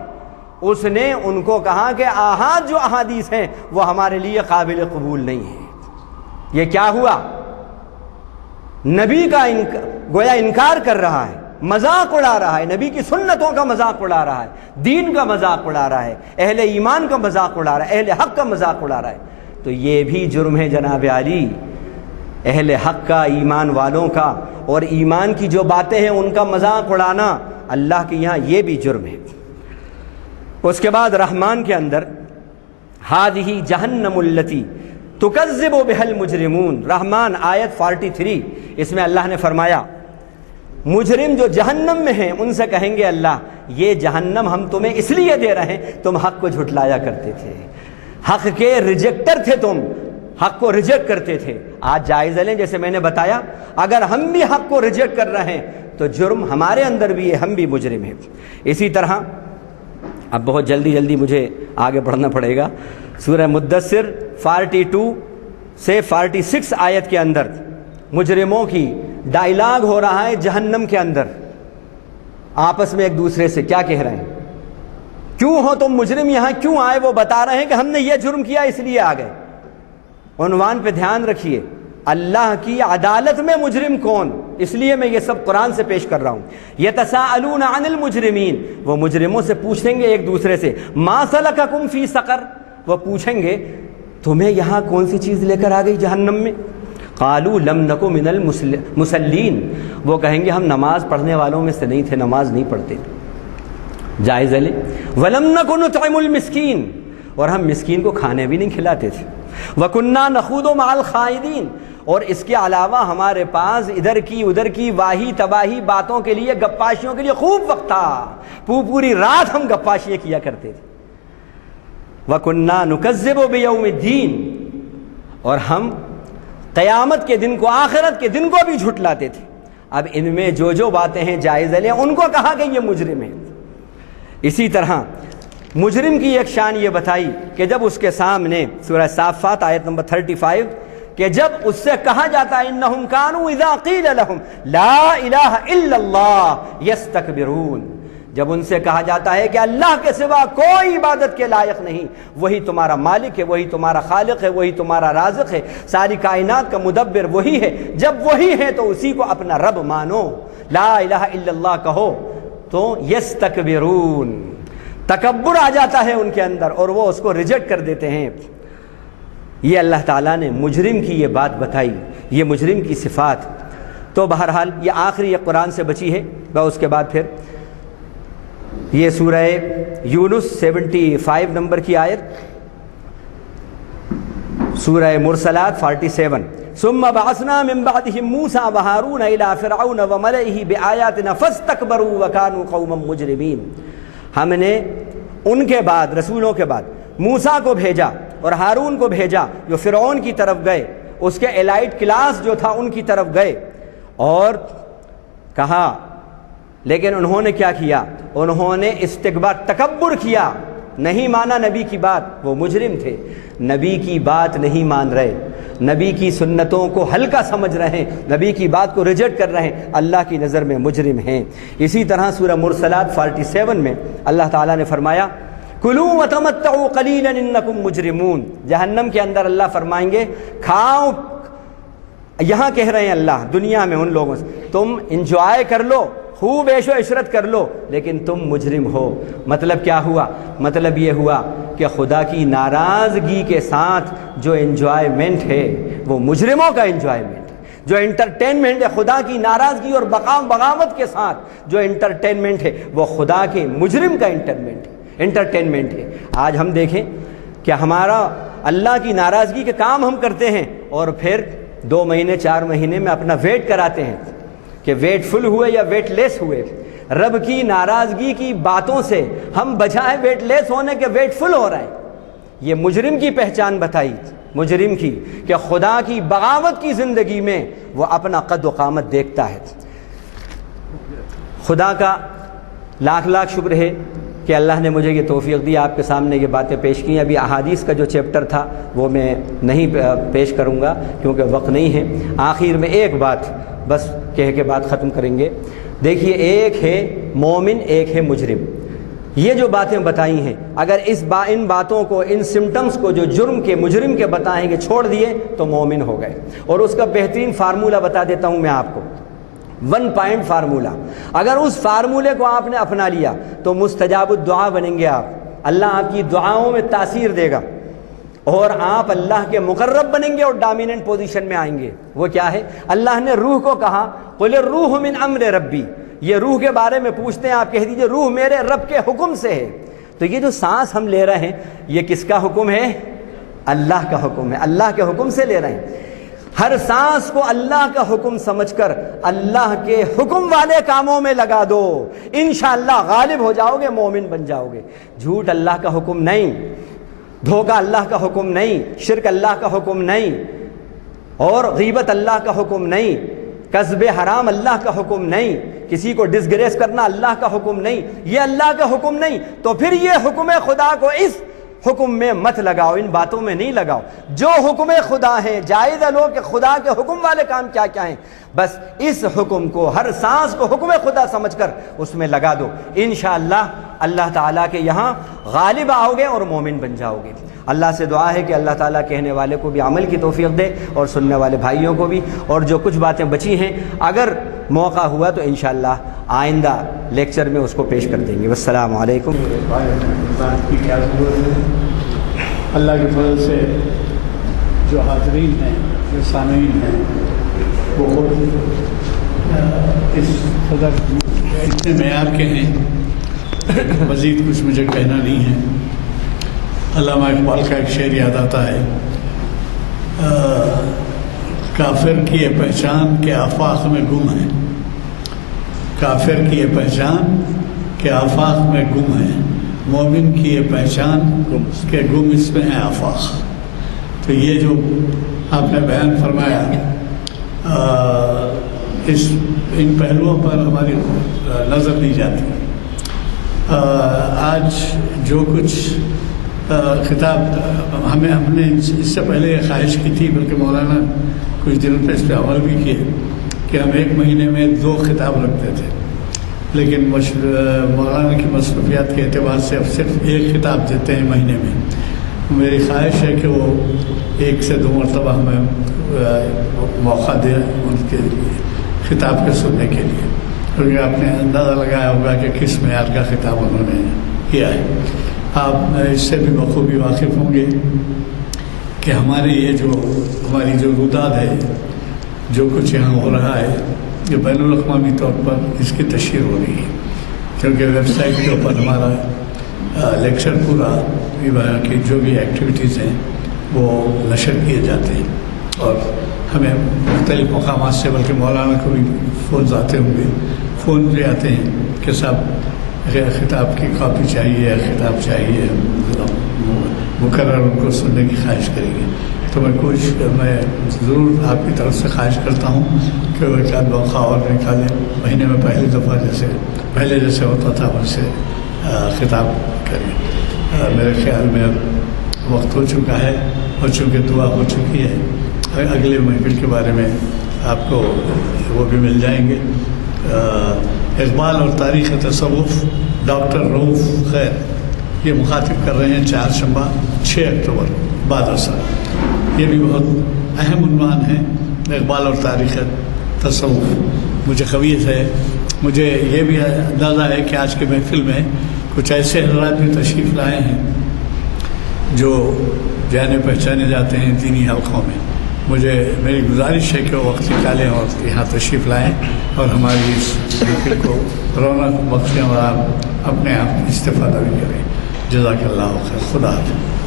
اس نے ان کو کہا کہ آحاد جو احادیث ہیں وہ ہمارے لیے قابل قبول نہیں ہیں. یہ کیا ہوا؟ نبی کا گویا انکار کر رہا ہے, مذاق اڑا رہا ہے, نبی کی سنتوں کا مذاق اڑا رہا ہے, دین کا مذاق اڑا رہا ہے, اہل ایمان کا مذاق اڑا رہا ہے, اہل حق کا مذاق اڑا رہا ہے. تو یہ بھی جرم ہے جناب علی, اہل حق کا, ایمان والوں کا, اور ایمان کی جو باتیں ہیں ان کا مذاق اڑانا اللہ کے یہاں یہ بھی جرم ہے. اس کے بعد رحمان کے اندر ہذہ جہنم التی تکذب بها المجرمون, رحمان آیت 43, اس میں اللہ نے فرمایا مجرم جو جہنم میں ہیں ان سے کہیں گے اللہ یہ جہنم ہم تمہیں اس لیے دے رہے ہیں تم حق کو جھٹلایا کرتے تھے, حق کے ریجیکٹر تھے, تم حق کو ریجیکٹ کرتے تھے. آج جائزہ لیں, جیسے میں نے بتایا, اگر ہم بھی حق کو ریجیکٹ کر رہے ہیں تو جرم ہمارے اندر بھی ہے, ہم بھی مجرم ہیں. اسی طرح اب بہت جلدی مجھے آگے بڑھنا پڑے گا. سورہ مدثر 42 سے 46 آیت کے اندر مجرموں کی ڈائلاگ ہو رہا ہے جہنم کے اندر, آپس میں ایک دوسرے سے کیا کہہ رہے ہیں, کیوں ہو تم مجرم, یہاں کیوں آئے؟ وہ بتا رہے ہیں کہ ہم نے یہ جرم کیا اس لیے آ گئے. عنوان پہ دھیان رکھیے, اللہ کی عدالت میں مجرم کون, اس لیے میں یہ سب قرآن سے پیش کر رہا ہوں. یتساءلون عن المجرمین, وہ مجرموں سے پوچھیں گے ایک دوسرے سے, ما سلککم فی سقر, وہ پوچھیں گے تمہیں یہاں کون سی چیز لے کر آ گئی جہنم میں. قالوا لم نکو من المصلین، وہ کہیں گے ہم نماز پڑھنے والوں میں سے نہیں تھے، نماز نہیں پڑھتے تھے۔ جائزہ لے، ولم نکو نطعم المسکین، اور ہم مسکین کو کھانے بھی نہیں کھلاتے تھے۔ وَكُنَّا نَخُوضُ مَعَ الْخَائِضِينَ، اور اس کے علاوہ ہمارے پاس ادھر کی ادھر کی واہی تباہی باتوں کے لیے، گپاشیوں کے لیے خوب وقت تھا، پوری رات ہم گپاشیاں کیا کرتے تھے۔ وَكُنَّا نُكَذِّبُ بِيَوْمِ الدِّينِ، اور ہم قیامت کے دن کو، آخرت کے دن کو بھی جھٹلاتے تھے۔ اب ان میں جو باتیں ہیں جائزہ لیں، ان کو کہا کہ یہ مجرم ہیں۔ اسی طرح مجرم کی ایک شان یہ بتائی کہ جب اس کے سامنے سورہ صافات آیت نمبر 35 کہ جب اس سے کہا جاتا ہے انہم کانوا اذا قیل لہم لا الہ الا اللہ یستکبرون، جب ان سے کہا جاتا ہے کہ اللہ کے سوا کوئی عبادت کے لائق نہیں، وہی تمہارا مالک ہے، وہی تمہارا خالق ہے، وہی تمہارا رازق ہے، ساری کائنات کا مدبر وہی ہے، جب وہی ہے تو اسی کو اپنا رب مانو، لا الہ الا اللہ کہو، تو یستکبرون، تکبر آ جاتا ہے ان کے اندر اور وہ اس کو ریجیکٹ کر دیتے ہیں۔ یہ اللہ تعالیٰ نے مجرم کی یہ بات بتائی، یہ مجرم کی صفات۔ تو بہرحال یہ آخری یہ قرآن سے بچی ہے، اس کے بعد پھر یہ سورہ یونس 75 نمبر کی آیت، سورہ مرسلات 47، ثم بعثنا من بعدهم موسى وهارون الى فرعون وملئه بآياتنا فاستكبروا وكانوا قوما مجرمين، ہم نے ان کے بعد، رسولوں کے بعد موسیٰ کو بھیجا اور ہارون کو بھیجا جو فرعون کی طرف گئے، اس کے ایلائٹ کلاس جو تھا ان کی طرف گئے اور کہا، لیکن انہوں نے کیا کیا؟ انہوں نے استکبار، تکبر کیا، نہیں مانا نبی کی بات، وہ مجرم تھے، نبی کی بات نہیں مان رہے، نبی کی سنتوں کو ہلکا سمجھ رہے ہیں، نبی کی بات کو ریجیکٹ کر رہے ہیں، اللہ کی نظر میں مجرم ہیں۔ اسی طرح سورہ مرسلات 47 میں اللہ تعالیٰ نے فرمایا کُلُوا وَتَمَتَّعُوا قَلِيلًا إِنَّكُمْ مُجْرِمُونَ، جہنم کے اندر اللہ فرمائیں گے کھاؤ، یہاں کہہ رہے ہیں اللہ دنیا میں ان لوگوں سے تم انجوائے کر لو، خوب عیش و عشرت کر لو، لیکن تم مجرم ہو۔ مطلب کیا ہوا؟ مطلب یہ ہوا کہ خدا کی ناراضگی کے ساتھ جو انجوائمنٹ ہے وہ مجرموں کا انجوائمنٹ ہے، جو انٹرٹینمنٹ ہے خدا کی ناراضگی اور بغاوت کے ساتھ جو انٹرٹینمنٹ ہے وہ خدا کے مجرم کا انٹرٹینمنٹ ہے۔ آج ہم دیکھیں کہ ہمارا اللہ کی ناراضگی کے کام ہم کرتے ہیں اور پھر 2 مہینے 4 مہینے میں اپنا ویٹ کراتے ہیں کہ ویٹ فل ہوئے یا ویٹ لیس ہوئے۔ رب کی ناراضگی کی باتوں سے ہم بجائے ویٹ لیس ہونے کے ویٹ فل ہو رہے ہیں۔ یہ مجرم کی پہچان بتائی، مجرم کی، کہ خدا کی بغاوت کی زندگی میں وہ اپنا قد و قامت دیکھتا ہے۔ خدا کا لاکھ لاکھ شکر ہے کہ اللہ نے مجھے یہ توفیق دی، آپ کے سامنے یہ باتیں پیش کی۔ ابھی احادیث کا جو چیپٹر تھا وہ میں نہیں پیش کروں گا کیونکہ وقت نہیں ہے۔ آخر میں ایک بات بس کہہ کے بات ختم کریں گے۔ دیکھیے، ایک ہے مومن، ایک ہے مجرم۔ یہ جو باتیں بتائی ہیں، اگر ان باتوں کو، ان سمٹمز کو جو جرم کے، مجرم کے بتائیں گے، چھوڑ دیے تو مومن ہو گئے۔ اور اس کا بہترین فارمولہ بتا دیتا ہوں میں آپ کو، 1 پوائنٹ فارمولہ۔ اگر اس فارمولے کو آپ نے اپنا لیا تو مستجاب الدعا بنیں گے آپ، اللہ آپ کی دعاؤں میں تاثیر دے گا اور آپ اللہ کے مقرب بنیں گے اور ڈومیننٹ پوزیشن میں آئیں گے۔ وہ کیا ہے؟ اللہ نے روح کو کہا قُلِ الرُّوحُ مِنْ أَمْرِ رَبِّي، یہ روح کے بارے میں پوچھتے ہیں، آپ کہہ دیجئے روح میرے رب کے حکم سے ہے۔ تو یہ جو سانس ہم لے رہے ہیں یہ کس کا حکم ہے؟ اللہ کا حکم ہے، اللہ کے حکم سے لے رہے ہیں۔ ہر سانس کو اللہ کا حکم سمجھ کر اللہ کے حکم والے کاموں میں لگا دو، انشاءاللہ غالب ہو جاؤ گے، مومن بن جاؤ گے۔ جھوٹ اللہ کا حکم نہیں، دھوکہ اللہ کا حکم نہیں، شرک اللہ کا حکم نہیں، اور غیبت اللہ کا حکم نہیں، کسب حرام اللہ کا حکم نہیں، کسی کو ڈسگریس کرنا اللہ کا حکم نہیں، یہ اللہ کا حکم نہیں۔ تو پھر یہ حکم خدا کو اس حکم میں مت لگاؤ، ان باتوں میں نہیں لگاؤ۔ جو حکم خدا ہیں جائزہ لو کہ خدا کے حکم والے کام کیا کیا ہیں، بس اس حکم کو، ہر سانس کو حکم خدا سمجھ کر اس میں لگا دو، انشاءاللہ اللہ تعالیٰ کے یہاں غالب آؤ گے اور مومن بن جاؤ گے۔ اللہ سے دعا ہے کہ اللہ تعالیٰ کہنے والے کو بھی عمل کی توفیق دے اور سننے والے بھائیوں کو بھی، اور جو کچھ باتیں بچی ہیں اگر موقع ہوا تو انشاءاللہ آئندہ لیکچر میں اس کو پیش کر دیں گے۔ والسلام علیکم۔ بات کی کیا ضرورت ہے؟ اللہ کے فضل سے جو حاضرین ہیں، جو جو سامعین ہیں وہ خود اس صدر اتنے معیار کے ہیں، مزید کچھ مجھے کہنا نہیں ہے۔ علامہ اقبال کا ایک شعر یاد آتا ہے، کافر کی یہ پہچان کہ آفاق میں گم ہے، کافر کی یہ پہچان کہ آفاق میں گم ہے، مومن کی یہ پہچان کہ گم اس میں ہے آفاق۔ تو یہ جو آپ نے بیان فرمایا، ان پہلوؤں پر ہماری نظر نہیں جاتی۔ آج جو کچھ خطاب ہم نے اس سے پہلے یہ خواہش کی تھی، بلکہ مولانا کچھ دنوں پہ اس پہ عمل بھی کیے کہ ہم ایک مہینے میں 2 خطاب رکھتے تھے، لیکن مولانا کی مصروفیات کے اعتبار سے اب صرف 1 خطاب دیتے ہیں مہینے میں۔ میری خواہش ہے کہ وہ 1 سے 2 مرتبہ ہمیں موقع دیں ان کے خطاب کے سننے کے لیے، کیونکہ آپ نے اندازہ لگایا ہوگا کہ کس معیار کا خطاب انہوں نے کیا ہے۔ آپ اس سے بھی بخوبی واقف ہوں گے کہ ہماری جو روداد ہے، جو کچھ یہاں ہو رہا ہے، یہ بین الاقوامی طور پر اس کی تشہیر ہو رہی ہے، کیونکہ ویب سائٹ کے اوپر ہمارا لیکچر پورا کی جو بھی ایکٹیویٹیز ہیں وہ نشر کیے جاتے ہیں، اور ہمیں مختلف مقامات سے، بلکہ مولانا کو بھی فونز آتے ہوں گے، فون بھی آتے ہیں کہ صاحب خطاب کی کاپی چاہیے، خطاب چاہیے، مقرر ان کو سننے کی خواہش کریں گے۔ تو میں ضرور آپ کی طرف سے خواہش کرتا ہوں کہ وہ ایک آدھ موقع اور نکالیں، مہینے میں پہلی دفعہ پہلے جیسے ہوتا تھا ویسے خطاب کریں۔ میرے خیال میں اب وقت ہو چکا ہے، اور چونکہ دعا ہو چکی ہے، اگلے محفل کے بارے میں آپ کو وہ بھی مل جائیں گے۔ اقبال اور تاریخ تصوف، ڈاکٹر رؤوف خیر یہ مخاطب کر رہے ہیں 4 شنبہ 6 اکتوبر بعد اثر۔ یہ بھی بہت اہم عنوان ہے، اقبال اور تاریخ تصوف۔ مجھے خبیث ہے، مجھے یہ بھی اندازہ ہے کہ آج کے محفل میں کچھ ایسے حضرات بھی تشریف لائے ہیں جو جانے پہچانے جاتے ہیں دینی حلقوں میں۔ میری گزارش ہے کہ وہ وقت نکالیں اور یہاں تشریف لائیں اور ہماری اس محفل کو رونق بخشیں، اور آپ اپنے آپ استفادہ بھی کریں۔ جزاک اللہ خیر، خدا حافظ۔